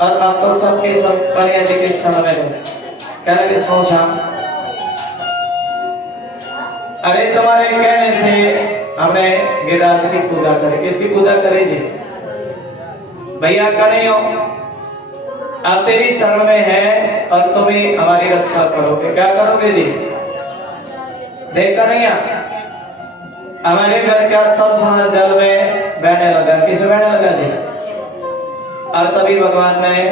और अब तो सबके सब कन्हैया जी के क्षण में क्या लगे सो शाम। अरे तुम्हारे कहने से हमने गिरिराज की पूजा करी। किसकी पूजा करे जी? भैया कन्हैया अब तेरी शरण में है और तुम ही हमारी रक्षा करोगे। क्या करोगे जी? देख कन्हैया हमारे घर का सब सामान जल में बहने लगा। किसमें बहने लगा जी? और तभी भगवान ने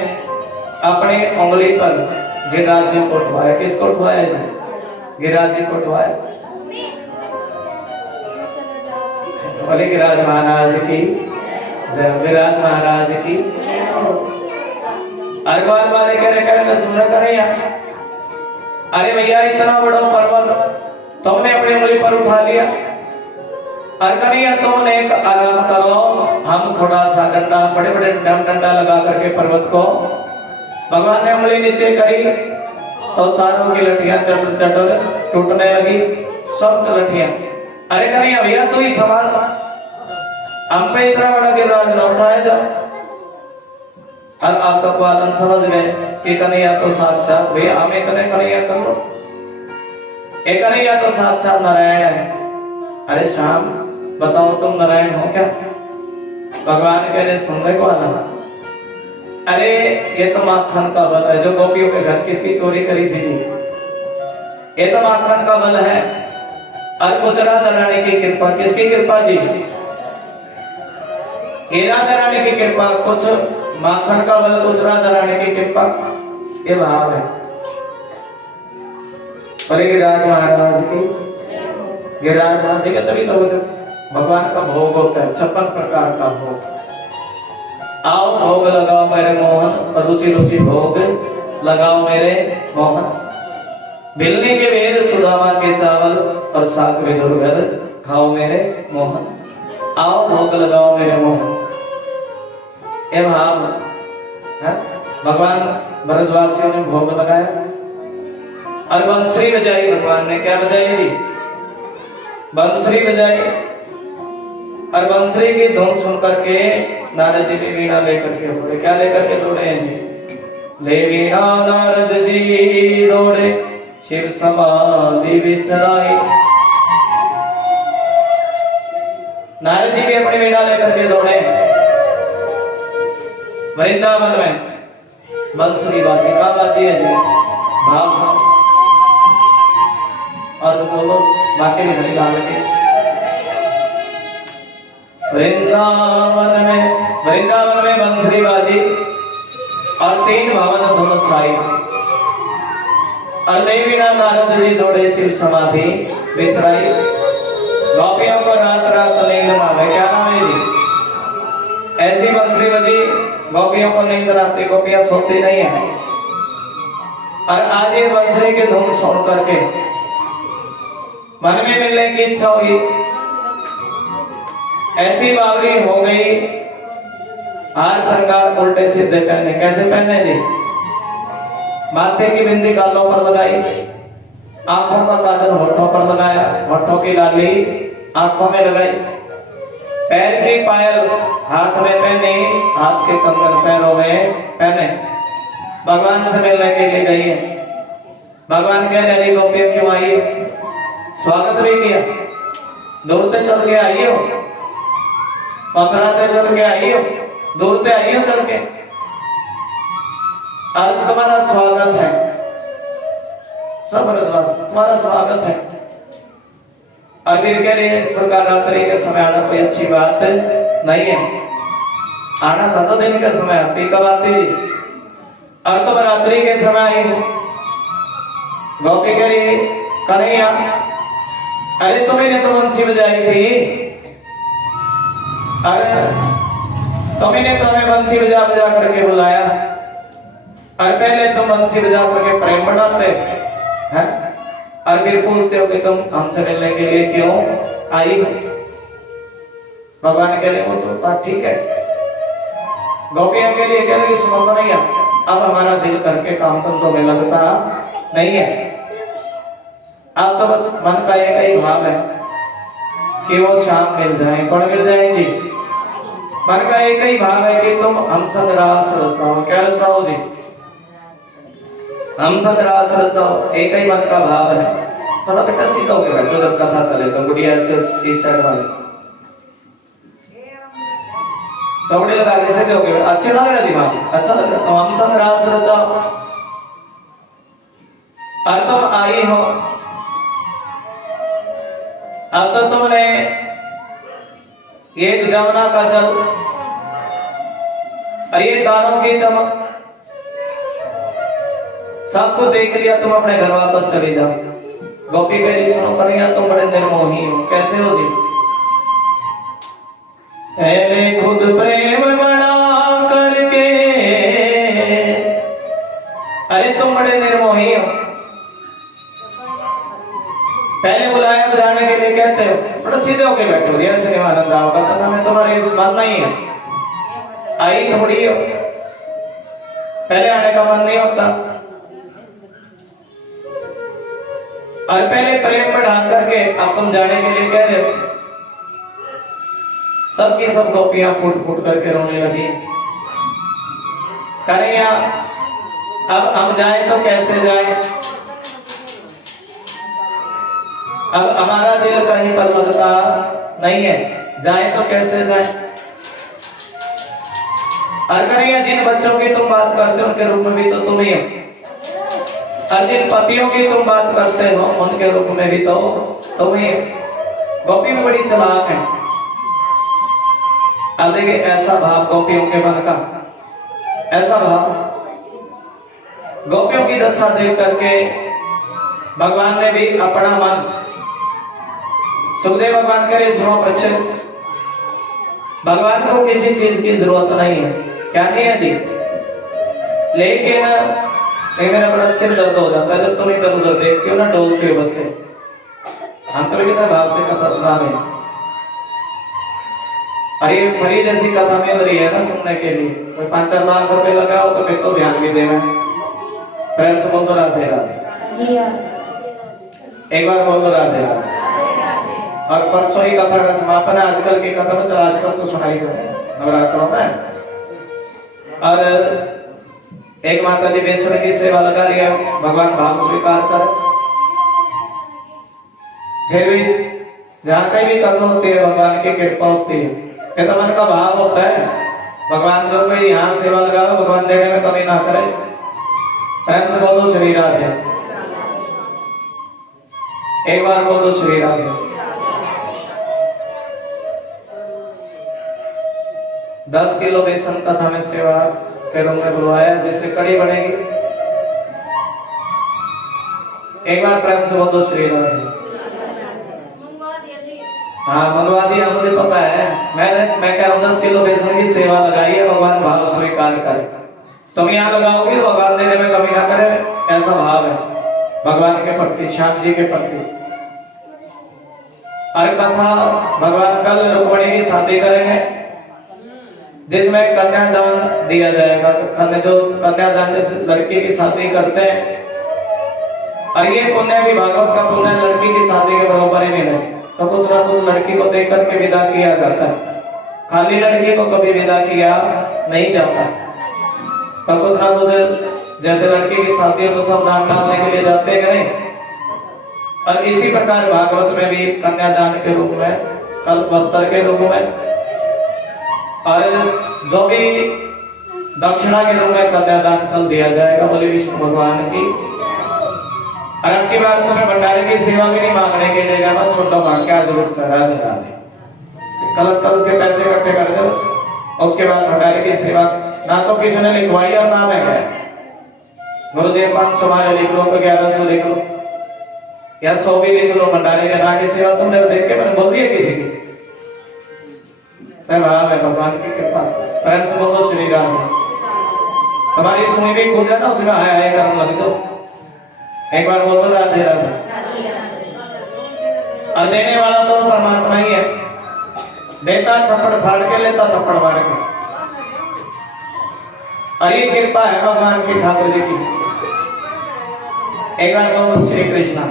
अपनी उंगली पर गिरिराज जी को उठवाया। किसको उठवाया जी? गिरिराज जी को उठवाया। बोले गिरिराज महाराज की जय। गिरिराज महाराज की अर्घवान वाले कह रहे सुन कन्हैया, अरे भैया इतना बड़ा पर्वत तुमने अपनी उंगली पर उठा लिया और कन्हैया तुमने एक आराम करो, हम थोड़ा सा डंडा, बड़े बड़े डंडा लगा करके पर्वत को। भगवान ने उंगली नीचे करी तो सारों की लठियां चटर चटर टूटने लगी, सब लठियां। अरे कन्हैया भैया तू ही संभाल, हम पे इतना बड़ा गिरिराज न उठाया जाओ। और आप तो ग्वालन समझ गए कि कन्हैया तो साक्षात भैया हम इतने कन्हैया कर लो, एक कन्हैया तो साक्षात नारायण है। अरे श्याम बताओ तुम नारायण हो क्या? भगवान कह रहे सुन रहे ग्वालन, अरे ये तो माखन का बल है। जो गोपियों के घर किसकी चोरी करी थी जी? ये तो माखन का बल है। और कुछ राधा रानी की कृपा। किसकी कृपा जी? ये राधा रानी की कृपा। कुछ माखन का बल, कुछ राधा रानी की कृपा, ये भाव है। और गिरिराज महाराज की गिरिराज महाराज जी का तभी तो भगवान का भोग होता है, 56 प्रकार का भोग। आओ भोग लगाओ मेरे मोहन, रुचि रुचि भोग लगाओ मेरे मोहन। भिलने के वेद सुदामा के चावल और साग विधुर घर खाओ मेरे मोहन। आओ भोग लगाओ मेरे मोहन। ये भाव है। भगवान ब्रजवासियों ने भोग लगाया और बंसरी बजाई। भगवान ने क्या बजाई जी? बंसरी बजाई। और बंसरी की धुन सुन करके नारद जी भी वीणा लेकर के दौड़े। क्या लेकर के दौड़े हैं जी? ले वीणा नारद जी दौड़े, शिव समाधि विसराई। नारद जी भी अपनी वीणा लेकर के दौड़े वृंदावन में। बंसरी बाजी का बाजी है जी, भाव सुनो और बोलो बाकी भी धनी लाल के। वृंदावन में बंसरी बाजी और 3 भावन धुन छाई। और वीणा नारद जी दौड़े, शिव समाधि विसराई। गोपियों को रात रात नींद नाम है। क्या नाम है जी? ऐसी बंसरी बजी, गोपियों को नींद आती, गोपियां सोती नहीं है। और आज ये बंसरी की धुन सुन करके मन में मिलने की इच्छा हुई, ऐसी बावरी हो गई, हार श्रृंगार उल्टे सीधे पहने। कैसे पहने जी? माथे की बिंदी गालों पर लगाई, आंखों का काजल होठों पर लगाया, होठों की लाली आंखों में लगाई, पैर की पायल हाथ में पहनी, हाथ के कंगन पैरों में पहने, भगवान से मिलने के लिए गई है। भगवान कह रहे अरे गोपियां क्यों आई? स्वागत भी किया, दूर से चल के आई हो, मथुरा से चल के आई हो, दूर से आई हो चल के, आज तुम्हारा स्वागत है, सब ब्रजवासी तुम्हारा स्वागत है। अबीर के लिए इस प्रकार रात्रि के समय आना कोई अच्छी बात नहीं है। आना था तो दिन के समय आती, कब आती? और तुम रात्रि के समय आई हो। गोपी कह रही कन्हैया अरे तुम्हें तो बंसी बजाई थी, अरे तुम्हें तो हमें बंसी बजा बजा करके बुलाया, और पहले तुम बंसी बजा करके प्रेम बढ़ाते हैं और फिर पूछते हो कि तुम हमसे मिलने के लिए क्यों आई हो। भगवान कह रहे वो तो बात ठीक है। गोपियों के लिए कह रहे सुनो तो नहीं, अब हमारा दिल करके काम तो में लगता नहीं है। अब तो बस मन का एक ही भाव है कि वो शाम मिल जाए। कौन मिल जाए जी? मन का एक ही भाव है कि तुम हम संग रास रचाओ। क्या रचाओ जी? हम संग रास रचाओ, एक ही मन का भाव है। थोड़ा बेटा सीधा होके बैठो जब कथा चले तो। गुड़िया इस साइड वाले चौड़ी लगा के सीधे होके बैठो। अच्छे लग रहा दिमाग, अच्छा लग रहा। तो हम संग रास रचाओ, और तुम आई हो, अब तो तुमने एक जमुना का जल और ये तारों की चमक सबको देख लिया, तुम अपने घर वापस चले जाओ। गोपी कह रही सुनो कन्हैया तुम बड़े निर्मोही हो। कैसे हो जी? पहले खुद प्रेम बना करके, अरे तुम बड़े निर्मोही हो। पहले बुलाया बजाने के लिए कहते हो, थोड़ा सीधे होके बैठो जी, ऐसे नहीं आनंद आओगा। कथा में तुम्हारे मन नहीं है, आई थोड़ी हो, पहले आने का मन नहीं होता। और पहले प्रेम बढ़ा करके अब तुम जाने के लिए कह रहे हो। सबकी सब गोपियां फूट फूट करके रोने लगी। कन्हैया अब हम जाए तो कैसे जाए? अब हमारा दिल कहीं पर लगता नहीं है, जाए तो कैसे जाए? और कन्हैया जिन बच्चों की तुम बात करते हो उनके रूप में भी तो तुम ही हो, और जिन पतियों की तुम बात करते हो उनके रूप में भी तो तुम ही हो। गोपी भी बड़ी चालाक है। अब देखिए ऐसा भाव गोपियों के मन का, ऐसा भाव गोपियों की दशा देख करके भगवान ने भी अपना मन, सुखदेव भगवान करे सुनो बच्चे, भगवान को किसी चीज की जरूरत नहीं है। क्या नहीं है जी? लेकिन मेरा बड़ा सिर दर्द हो जाता है जब तुम इधर उधर देखते हो ना, डोलते हो बच्चे। हम तो कितना भाव से कथा सुना रहे हैं, अरे परी जैसी कथा मिल रही है ना सुनने के लिए। कोई 5-4 लाख रुपए लगाओ तो फिर तो ध्यान भी देना। प्रेम से बोल दो राधे राधे, एक बार बोल दो राधे राधे। और परसों ही कथा का समापन है। आजकल की कथा में, चलो आजकल तो सुनाई दो नवरात्रों में। और एक माता जी बेसन की सेवा लगा रही है, भगवान भाव स्वीकार कर। फिर भी जहां कहीं भी कथा होती है भगवान की कृपा होती है। ये तो मन का भाव होता है। भगवान जो कोई यहाँ सेवा लगावे भगवान देने में कमी ना करे। प्रेम से बोलो श्री राधे, एक बार बोलो श्री राधे। 10 किलो बेसन कथा में सेवा के रूम में बुलवाया, जिससे कड़ी बनेगी। एक बार प्रेम से बोलो श्री राधे। हाँ मंगवा दिया, मुझे पता है। मैं कह रहा हूँ 10 किलो बेसन की सेवा लगाई है, भगवान भाव स्वीकार करे। तुम यहाँ लगाओगे भगवान देने में कमी ना करे, कैसा भाव है भगवान के प्रति, श्याम जी के प्रति। और कथा भगवान कल रुक्मिणी की शादी करेंगे जिसमें कन्यादान दिया जाएगा। जो कन्यादान जिस लड़की की शादी करते हैं, और ये पुण्य भी भागवत का पुण्य लड़की की शादी के बराबर ही नहीं है। तो कुछ ना कुछ लड़की को देख करके विदा किया जाता है, खाली लड़की को कभी विदा किया नहीं जाता। तो कुछ ना कुछ जैसे लड़की की शादी हो तो सब नाम डालने के लिए जाते हैं नहीं। और इसी प्रकार भागवत में भी कन्यादान के रूप में, कल वस्त्र के रूप में, और जो भी दक्षिणा के रूप में कन्यादान कल दिया जाएगा। बोले विष्णु भगवान की। और अब की बार तुम्हें भंडारे की सेवा भी नहीं मांगने के लिए गया, छोटा मांग के आज रुकता। राधे राधे। कलश के पैसे इकट्ठे कर दे बस। उसके बाद भंडारे की सेवा ना तो किसी ने लिखवाई और नाम है क्या गुरुदेव 500 मारे लिख लो, 1100 लिख लो या 100 भी लिख लो। भंडारे के ना की सेवा तुमने देख के मैंने बोल दिया किसी की। भाव है भगवान की कृपा। प्रेम से बोलो श्री राम। तुम्हारी सुनी भी खुद है ना, उसमें आया आया कर्म लग जाओ। एक बार बोल दो राधे राधे। और देने वाला तो परमात्मा ही है। देता थप्पड़ फाड़ के, लेता थप्पड़ मार के। और ये कृपा है भगवान की, ठाकुर जी की। एक बार बोलो श्री कृष्णा।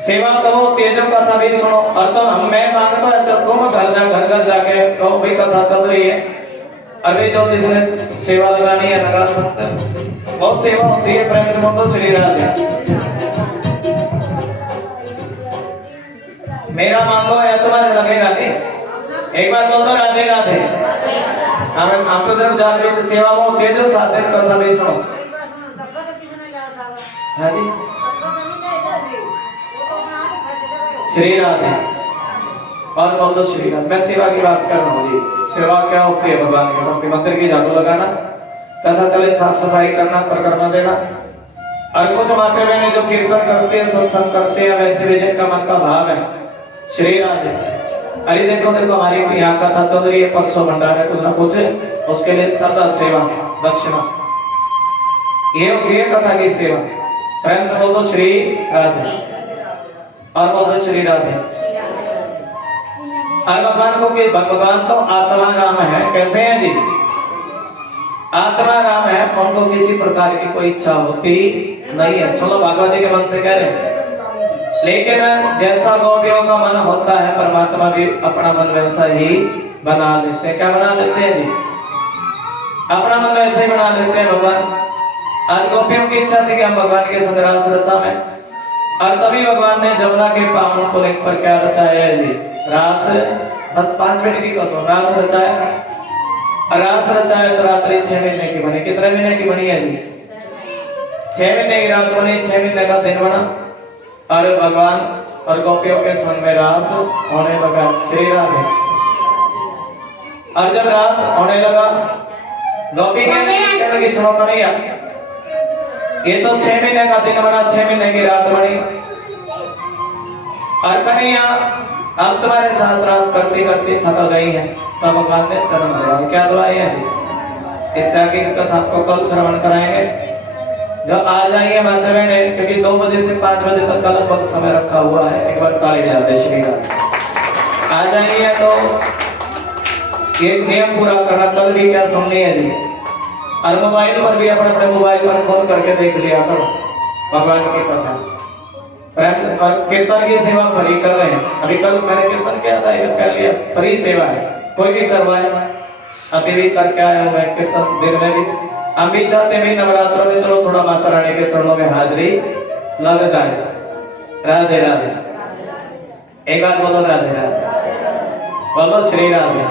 सेवा करो, तेजो कथा भी सुनो। और तो हम मैं मांगता है चल तुम घर घर जाके कहो भी कथा चल रही है। अभी जो जिसने सेवा लगानी है लगा सकते हैं। बहुत सेवा होती है। प्रेम से बोलो श्री राधे। मेरा मांगो है तुम्हारे लगेगा नहीं। एक बार बोल दो राधे राधे। हम तो सिर्फ जागृत सेवा वो तेजो साधन कथा भी सुनो। हाँ जी श्री राधे। और बोल दो श्री राधे। मैं सेवा की बात कर रहा हूँ जी। सेवा क्या होती है भगवान के प्रति? मंदिर की झाड़ू लगाना, कथा चले साफ सफाई करना, परिक्रमा देना। और कुछ माते बहने जो कीर्तन करते हैं, सत्संग करते हैं, वैसे भी जिनका मन का भाव है श्री राधे। अरे देखो देखो हमारी यहाँ कथा चल रही है, परसों भंडारा कुछ ना कुछ, उसके लिए सदा सेवा दक्षिणा ये होती है कथा की सेवा। प्रेम से बोल दो श्री राधे। और बोल दो श्री राधे। भगवान को कि भगवान तो आत्मा राम है। कैसे हैं जी? आत्मा राम है। उनको किसी प्रकार की कोई इच्छा होती नहीं है। सुनो भागवत जी के मन से कह रहे हैं। लेकिन जैसा गोपियों का मन होता है, परमात्मा भी अपना मन वैसा ही बना लेते हैं। क्या बना लेते हैं जी? अपना मन वैसे ही बना लेते हैं भगवान। आज गोपियों की इच्छा थी कि हम भगवान के संग रास रचा में, और तभी भगवान ने जमुना के पावन पुलिंग पर क्या रचाया है जी? रास। बस 5 मिनट की कहो, रास रचाया। रास रचाया तो रात्रि 6 महीने की बनी। कितने महीने की बनी है जी? 6 महीने की रात बनी, 6 महीने का दिन बना। और भगवान और गोपियों के संग में रास होने लगा। श्री राधे। और जब रास होने लगा, गोपी कहने लगी सुनो कन्हैया, ये तो 6 महीने का दिन बना, 6 महीने की रात बनी। और कन्हैया अब तुम्हारे साथ रास करते करते थक गई है। तो भगवान ने चरण बुलाया। क्या बुलाए हैं जी? इस आगे की कथा आपको कल श्रवण कराएंगे। जो आ जाइए माता बहने, क्योंकि 2 बजे से 5 बजे तक का लगभग समय रखा हुआ है। एक बार ताली बजा दे श्री का। आ जाइए तो एक नियम पूरा करना। कल भी क्या सुननी है जी? और मोबाइल पर भी अपने अपने मोबाइल पर खोल करके देख लिया करो भगवान की कथा। और कीर्तन की सेवा फ्री कर रहे हैं। अभी कल मैंने कीर्तन किया था, कह लिया फ्री सेवा है, कोई भी करवाए। अभी भी करके आया हूं मैं कीर्तन दिन में भी। हम भी चाहते भी नवरात्रों में चलो थोड़ा माता रानी के चरणों में हाजिरी लग जाए। राधे राधे। एक बार बोलो राधे राधे। बोलो श्री राधे।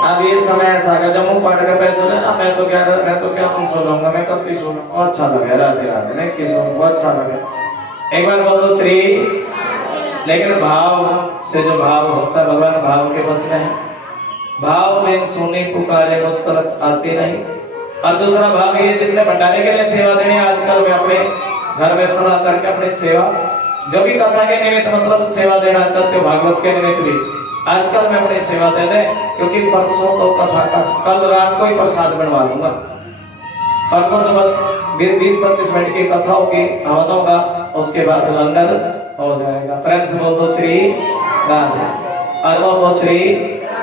अब ये समय ऐसा है जब मुंह पाट के पैसे लेना, मैं तो क्या सो लूंगा, मैं कब की सो लूंगा। अच्छा लगे राधे राधे, मैं किस अच्छा लगे। एक बार बोलो श्री। लेकिन भाव से जो भाव होता है, भगवान भाव के बस में है। भाव में सुनी पुकारे मुझ तक आती नहीं। और दूसरा भाव ये, जिसने भंडारे के लिए सेवा देनी है, आजकल मैं अपने घर में सलाह करके अपनी सेवा जो भी कथा के निमित्त मतलब सेवा देना चाहते हो, भागवत के निमित्त भी आजकल मैं अपनी सेवा दे दे। क्योंकि परसों तो कथा का, कल रात को ही प्रसाद बनवा लूंगा। परसों तो बस 20-25 मिनट की कथा होगी, हवन होगा, उसके बाद लंगर हो जाएगा। प्रेम से बोल दो श्री राधे। और बोल दो श्री,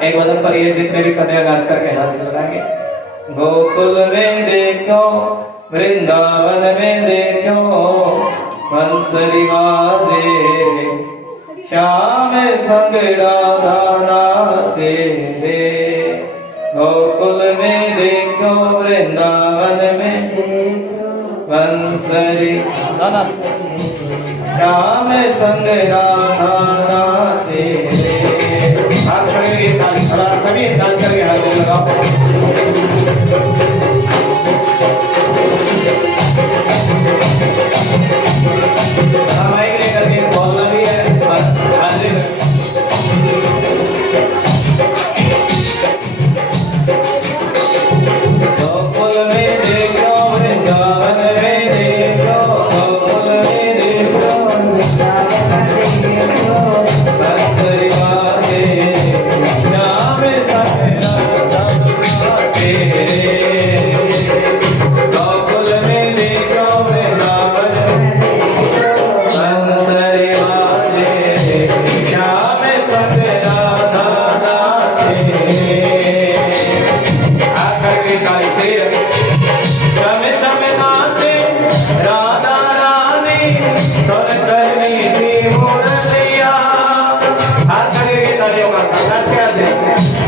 एक भजन पर ये जितने भी कन्या नाच करके हाथ लगाएंगे। गोकुल में देखो, वृंदावन में देखो, बंसरी बाजे, श्याम संग राधा नाचे रे। गोकुल में देखो, वृंदावन में बंसरी श्याम संग राधा नाचे रे। हाथ खड़े ताली खड़ा सभी नाच करके हाथ लगाओ। माइक लेकर के बोलना भी है। गोकुल में देखो, वृंदावन में देखो, गोकुल में देखो, बंसरी बाजे, श्याम संग राधा नाचे रे। गोकुल में देखो, वृंदावन बंसरी बाजे, श्याम संग राधा नाचे रे। आकर के ताली से चमे चमे नाचे राधा रानी, सुन कर मीठी मुरलिया। आकर के तालियों का साथ नाच के आते।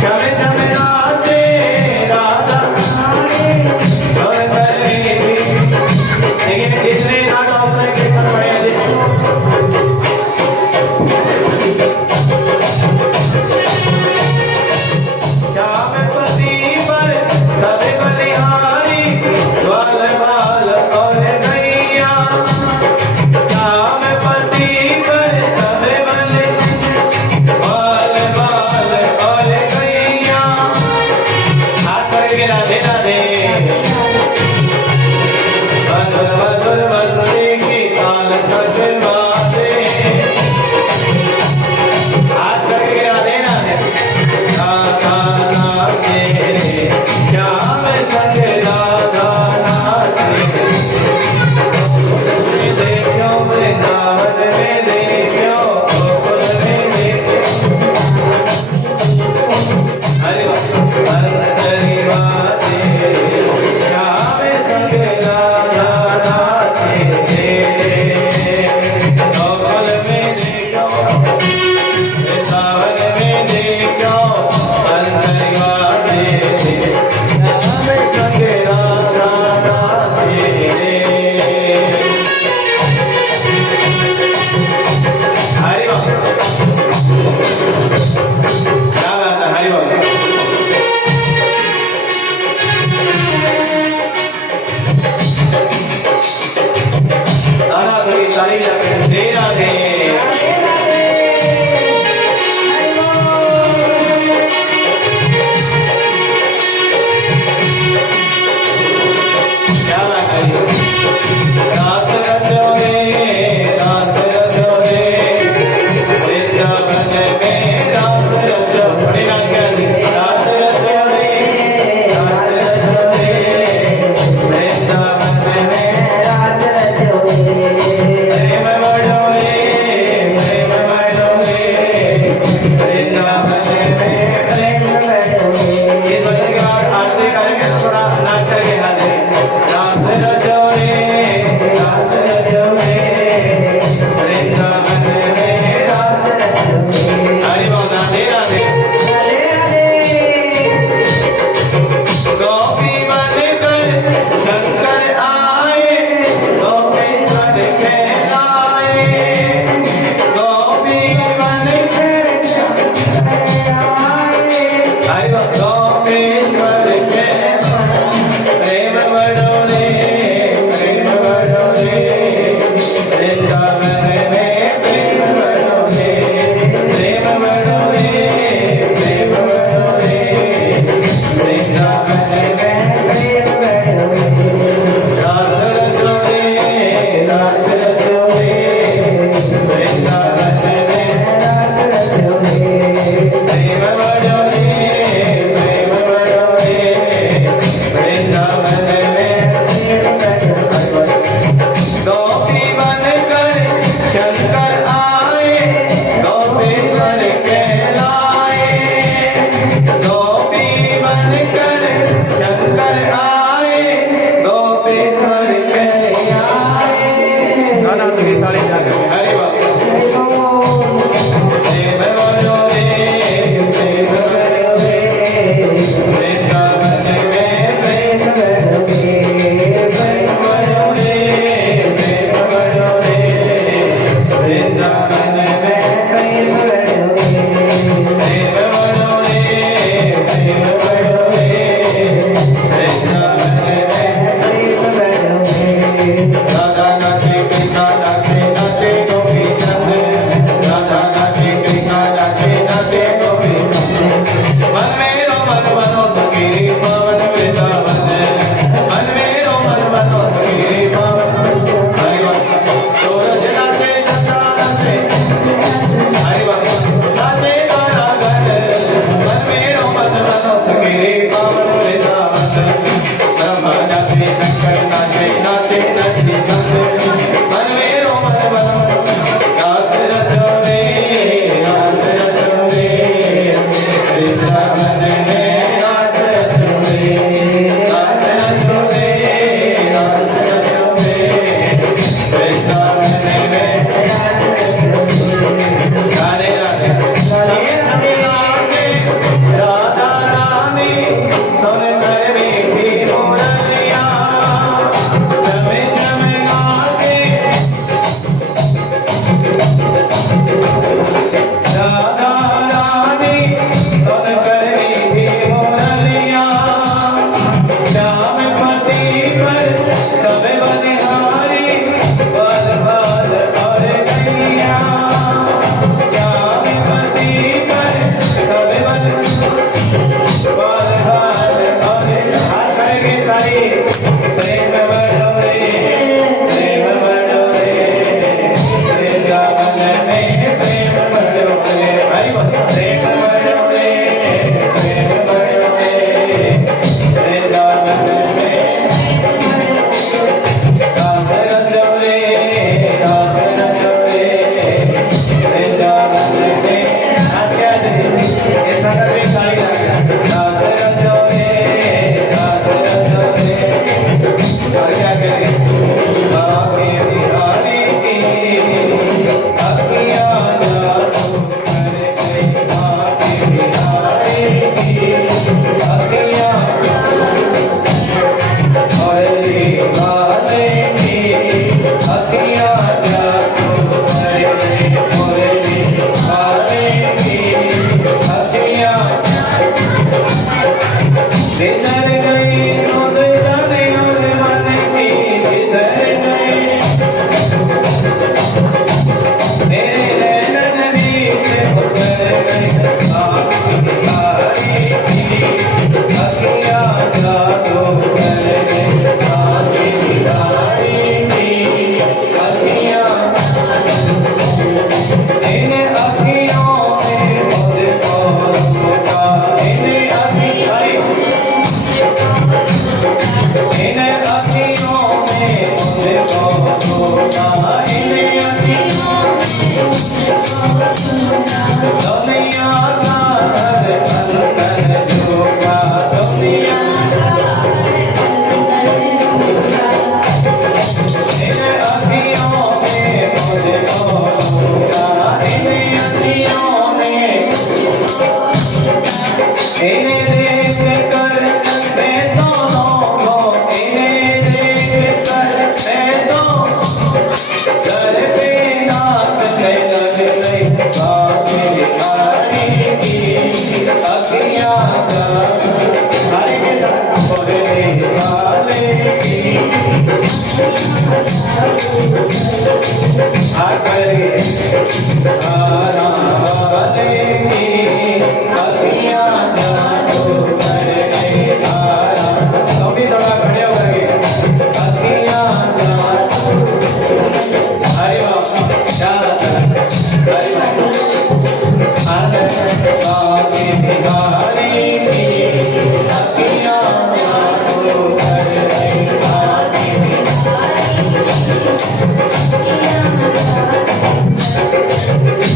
चमे चमे नाचे राधा रानी, सुन कर मीठी। देखिए कितने नाच उतरे के सब बढ़िया श्याम पति पर सब बलिहारी, ग्वाल बाल और गैया।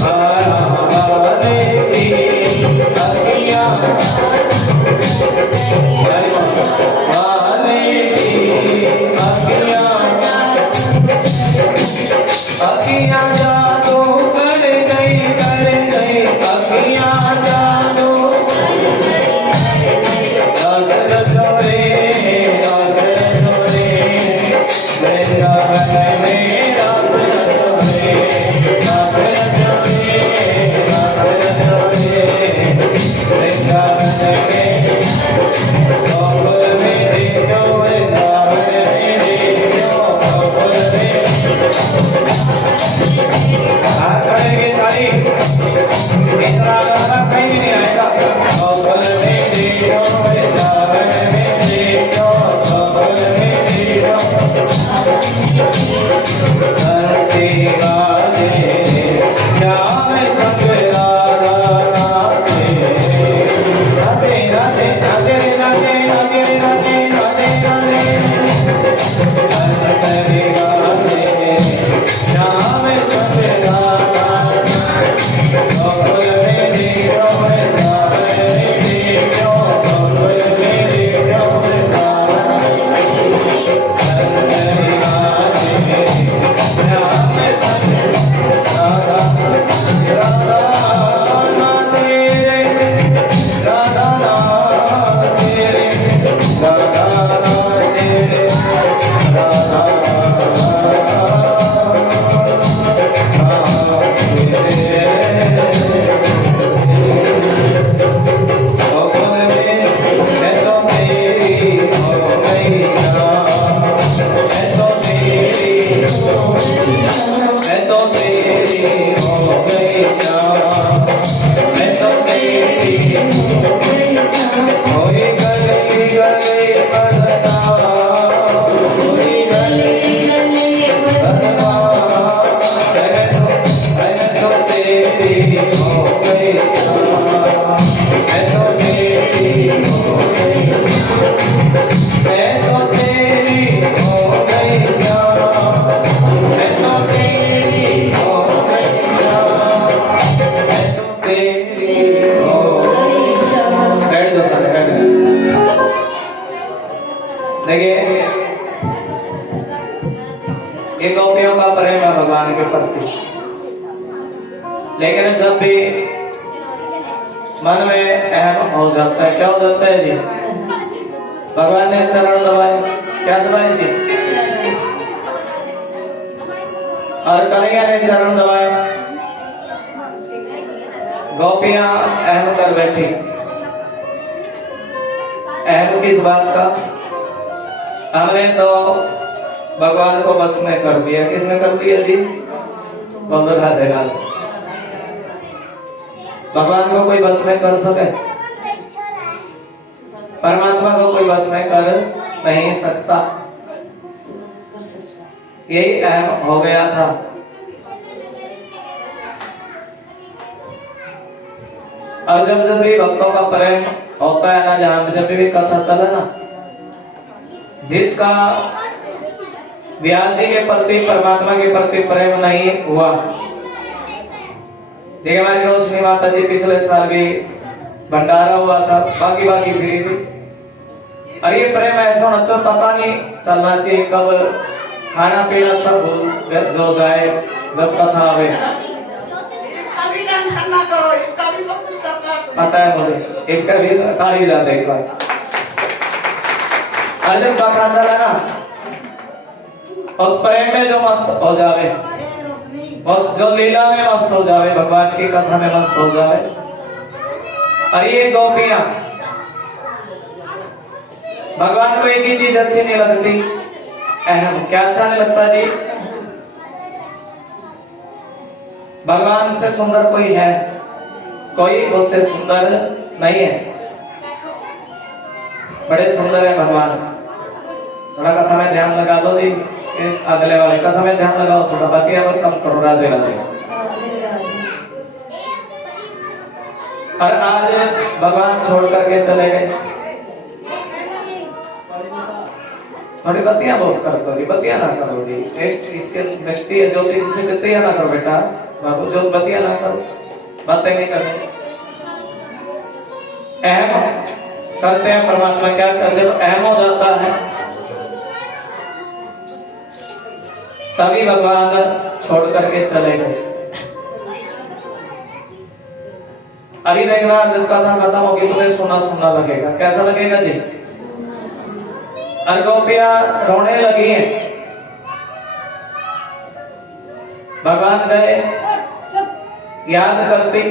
Ah ये गोपियों का प्रेम है भगवान के प्रति। लेकिन जब भी मन में अहम हो जाता है, क्या हो जाता है जी? भगवान ने चरण दबाए, क्या दबाए जी? और कन्हैया ने चरण दबाए, गोपियां अहम कर बैठी। अहम किस बात का? हमने तो भगवान को बस में कर दिया। किसने कर दिया जी? बोलो राधे राधे। भगवान को कोई बस में कर सके? परमात्मा को कोई बस में कर नहीं सकता। यही अहम हो गया था। और जब जब भी भक्तों का प्रेम होता है ना, जहां जब भी कथा चले ना, जिसका व्यास जी के प्रति, परमात्मा के प्रति प्रेम नहीं हुआ। देखिए हमारी रोशनी माता जी पिछले साल भी भंडारा हुआ था, बाकी फिरी थी। और ये प्रेम ऐसा होना तो पता नहीं चलना चाहिए कब खाना पीना सब भूल जो जाए जब कथा आवे। पता है मुझे, एक का भी ताली जाते एक बार। और जब कथा चला ना, उस प्रेम में जो मस्त हो जावे, उस जो लीला में मस्त हो जावे, भगवान की कथा में मस्त हो जावे। और ये गोपियां, भगवान को एक ही चीज अच्छी नहीं लगती, अहम। क्या अच्छा नहीं लगता जी? भगवान से सुंदर कोई है? कोई उससे सुंदर नहीं है। बड़े सुंदर है भगवान। थोड़ा कथा में ध्यान लगा दो जी, अगले वाले कथा में ध्यान लगाओ, थोड़ा बतिया पर कम करो। राधे राधे। और आज भगवान छोड़ करके चले गए। थोड़ी बतियां बहुत करते जी, बतिया ना करो जी। एक इसके व्यक्ति है जो से बतिया ना करो बेटा बाबू, जो बतिया ना करो, बातें नहीं करनी। अहम करते हैं परमात्मा, क्या करते? जब अहम हो जाता है तभी भगवान छोड़ करके चले गए। अभी देखना, जब कथा खत्म होगी तुम्हें सुना सुना लगेगा। कैसा लगेगा जी? और गोपियां रोने लगी हैं। भगवान गए, याद करती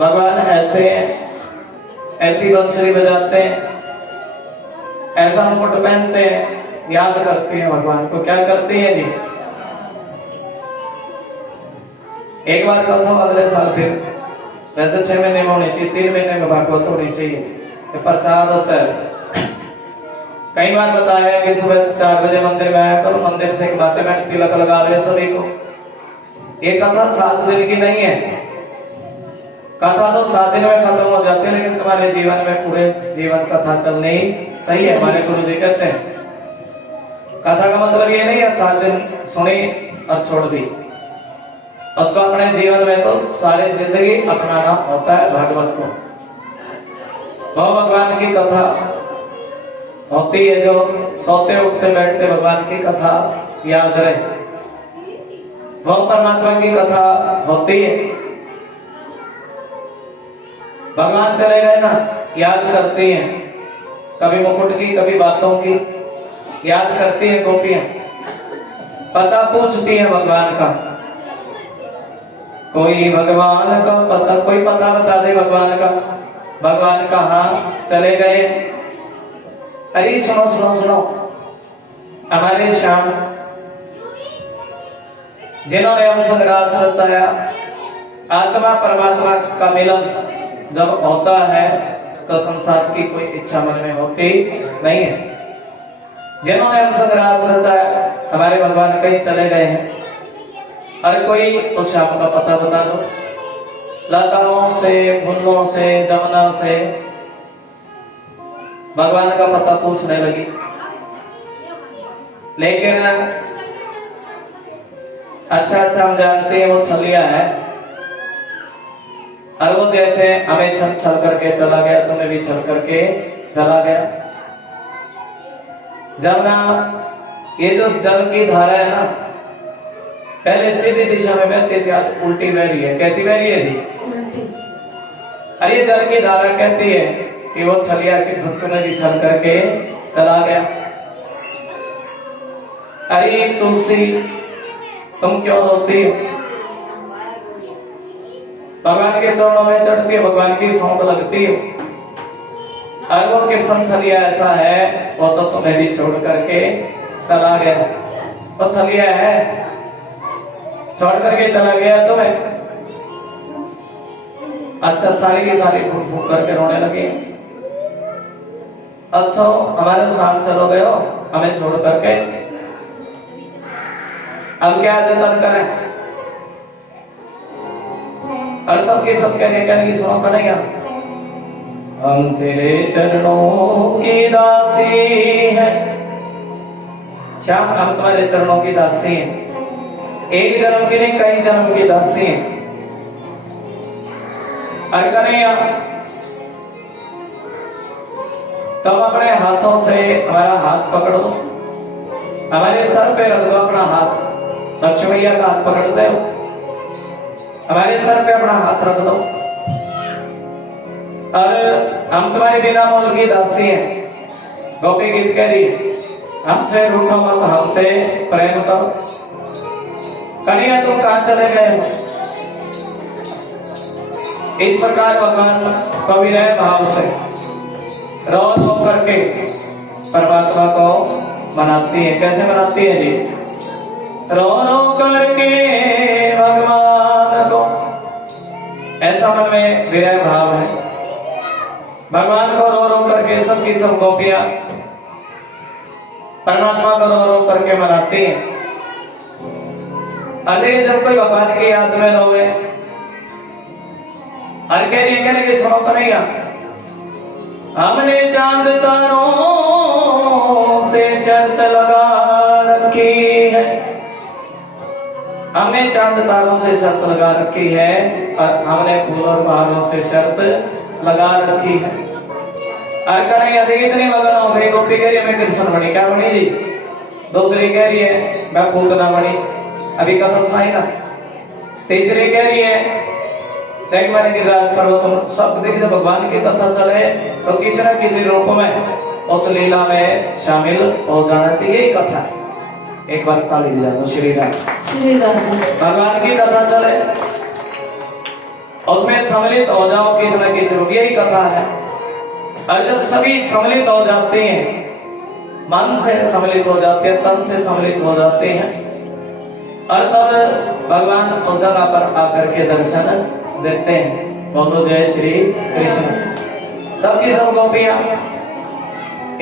भगवान ऐसे ऐसी बंसुरी बजाते हैं, ऐसा मुकुट पहनते हैं, याद करती हैं भगवान को। क्या करती हैं जी? एक बार कथा अगले साल फिर, वैसे 6 महीने में होनी चाहिए, 3 महीने में भागवत होनी चाहिए, प्रसाद होता है। कई बार बताया कि सुबह 4 बजे मंदिर में आया करो, मंदिर से एक बातें में तिलक लगा रहे सभी को। ये कथा 7 दिन की नहीं है। कथा तो 7 दिन में खत्म हो जाती है, लेकिन तुम्हारे जीवन में पूरे जीवन कथा चलनी सही है। हमारे गुरु जी कहते हैं कथा का मतलब ये नहीं है 7 दिन सुनी और छोड़ दी, उसको अपने जीवन में तो सारी जिंदगी अपनाना होता है। भागवत को वो भगवान की कथा होती है, जो सोते उठते बैठते भगवान की कथा याद रहे, वो परमात्मा की कथा होती है। भगवान चले गए ना, याद करती हैं, कभी मुकुट की कभी बातों की याद करती है गोपियां। पता पूछती है भगवान का, कोई भगवान का पता, कोई पता बता दे भगवान का। भगवान कहाँ चले गए? अरे सुनो सुनो सुनो, हमारे श्याम जिन्होंने हम संग्रास रचाया, आत्मा परमात्मा का मिलन जब होता है तो संसार की कोई इच्छा मन में होती नहीं है। जिन्होंने हम संग्रास रचाया, हमारे भगवान कहीं चले गए हैं। और कोई उस श्याम का पता बता दो। लताओं से, फूलों से, जमुना से भगवान का पता पूछने लगी। लेकिन अच्छा हम जानते हैं वो छलिया है, और वो जैसे हमें छल करके चला गया, तुम्हें भी छल करके चला गया। जब ना ये जो जल की धारा है ना, पहले सीधी दिशा में बहती थी, आज उल्टी बह रही है। कैसी बह रही है जी? अरे ये जल की धारा कहती है कि वो छलिया के सत्तू में भी छल करके चला गया। अरे तुलसी तुम क्यों रोती हो? भगवान के चरणों में चढ़ती हो, भगवान की सौंप लगती हो। और वो कृष्ण छलिया ऐसा है, वो तो तुम्हें भी छोड़ करके चला गया। वो छलिया है, छोड़ करके चला गया तुम्हें। अच्छा सारी की सारी फूट फूट करके रोने लगी। अच्छा हमारे साथ चलो गए हो हमें छोड़ करके, अब क्या जतन करें? और सबके सब कहने की सुनो कन्हैया, हम तेरे चरणों की दासी हैं। श्याम हम तुम्हारे चरणों की दासी हैं, एक जन्म की नहीं कई जन्म की दासी हैं। और कन्हैया तुम अपने हाथों से हमारा हाथ पकड़ दो, हमारे सर पे रख दो अपना हाथ। लक्ष्मी मैया का हाथ पकड़ते हो, हमारे सर पे अपना हाथ रख दो। और हम तुम्हारे बिना मोल की दासी हैं। गोपी गीत कह रही, हमसे रूठो मत, हमसे प्रेम करो। कन्हैया तुम कहां चले गए हो? इस प्रकार भगवान कवि रहे भाव से रो रो करके परमात्मा को मनाती है। कैसे मनाती है जी? रो रो करके भगवान को, ऐसा मन में विरह भाव है। भगवान को रो रो करके सबकी सब गोपियां परमात्मा को रो रो करके मनाती हैं। अरे जब कोई भगवान की याद में रोवे, हर कहने की सुनो कन्हैया, हमने चांद तारों से शर्त लगा रखी है। हमने चांद तारों से शर्त लगा रखी है और हमने फूल और बहारों से शर्त लगा रखी है। और कन्हैया देखिए इतनी मगन हो गई। गोपी कह रही है मैं कृष्ण बनी। क्या बनी जी? दूसरी कह रही है मैं पूतना बनी। अभी कथा सुनाई ना। तीसरी कह रही है देख मैंने गिरिराज पर्वत। सब देखिए जब भगवान की कथा चले तो किसी न किसी रूप में उस लीला में शामिल हो जाना चाहिए। कथा एक बार ताली बजा दो। श्री राम श्री राम। भगवान की कथा चले उसमें सम्मिलित हो जाओ किसी न किसी रूप, यही कथा है। और जब सभी सम्मिलित हो जाते हैं, मन से सम्मिलित हो जाते हैं, तन से सम्मिलित हो जाते हैं, और तब भगवान उस जगह पर आकर के दर्शन देते हैं। बोलो जय श्री कृष्ण। सबकी सब गोपियां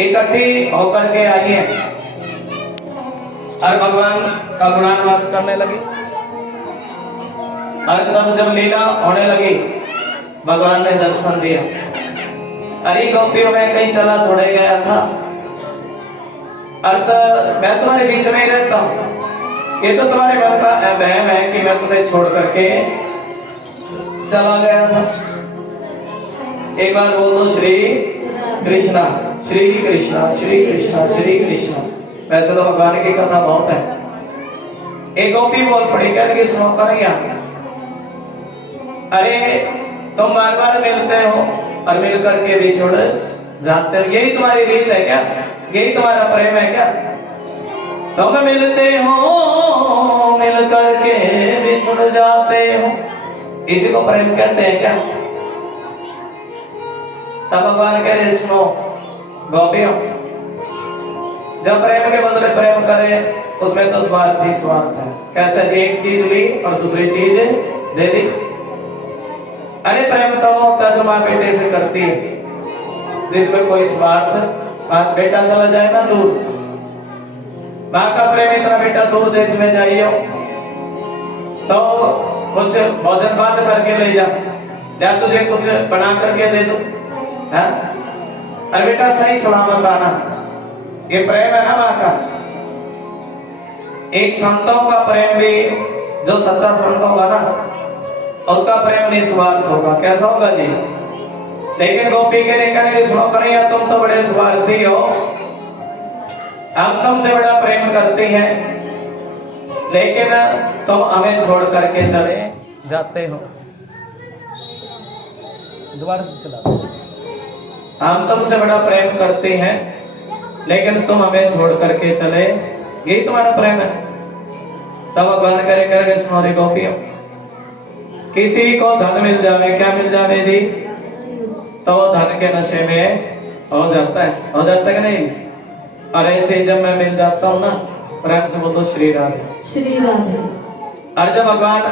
इकट्ठी होकर के आई हैं और भगवान का गुणानुवाद करने लगी। और तब जब लीला होने लगी भगवान ने दर्शन दिया। अरे गोपियों में कहीं चला थोड़े गया था, और तो मैं तुम्हारे बीच में ही रहता हूँ। ये तो तुम्हारे मन का वहम है कि मैं तुम्हें छोड़ करके चला गया था। एक बार बोलो श्री कृष्णा श्री कृष्णा श्री कृष्णा श्री कृष्णा। वैसे तो भगवान की कथा बहुत है। एक गोपी बोल पड़ी, कहने की सुनो कन्हैया, अरे तुम बार बार मिलते हो और मिल करके बिछुड़ जाते हो, यही तुम्हारी रीत है क्या? यही तुम्हारा प्रेम है क्या? तुम मिलते हो मिल करके बिछुड़ जाते हो, इसी को प्रेम कहते हैं क्या? तब भगवान कह रहे सुनो गोपियों, जब प्रेम के बदले प्रेम करे उसमें तो स्वार्थ ही स्वार्थ है। कैसे? एक चीज ली और दूसरी चीज दे दी। अरे प्रेम तो होता है जो माँ बेटे से करती है, जिसमें कोई स्वार्थ, माँ बेटा चला जाए ना दूर, माँ का प्रेम इतना बेटा दूर देश में जाइयो तो कुछ भोजन बांध करके ले जा, या तुझे कुछ बना करके दे दो, है? अरे बेटा सही सलामत आना, ये प्रेम है ना माँ का। एक संतों का प्रेम भी, जो सच्चा संत होगा ना उसका प्रेम निस्वार्थ होगा। कैसा होगा जी? लेकिन गोपी के नहीं सुनो कन्हैया, तुम तो बड़े स्वार्थी हो। हम तुमसे बड़ा प्रेम करते हैं, लेकिन तुम हमें छोड़ करके चले जाते हो। दोबारा से चला। हम तुमसे बड़ा प्रेम करते हैं, लेकिन तुम हमें छोड़ करके चले, यही तुम्हारा प्रेम है। तब भगवान करे करके सुनोरी गोपियों, किसी को धन मिल जावे, क्या मिल जावे जी, तो वो धन के नशे में हो जाता है, हो जाता है कि नहीं। और ऐसे जब मैं मिल जाता हूँ ना, प्रेम से बोलो श्री राधे, श्री राधे। और जब भगवान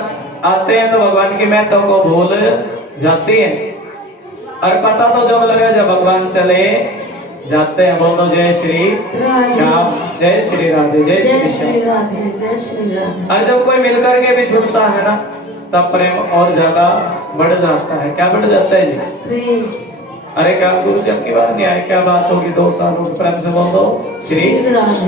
आते हैं तो भगवान की महत्व को भूल जाती है। और पता तो जब लगे जब भगवान चले जाते हैं। बोलो जय श्री श्याम, जय श्री राधे, जय श्री श्याम। राधे, जय श्री राधे। और जब कोई मिलकर के भी छूटता है ना, तब प्रेम और ज्यादा बढ़ जाता है। क्या बढ़ जाता है जी? प्रेम। अरे क्या गुरु जी की बात नहीं आए, क्या बात होगी 2 साल प्रेम से बोल दो श्री राधे।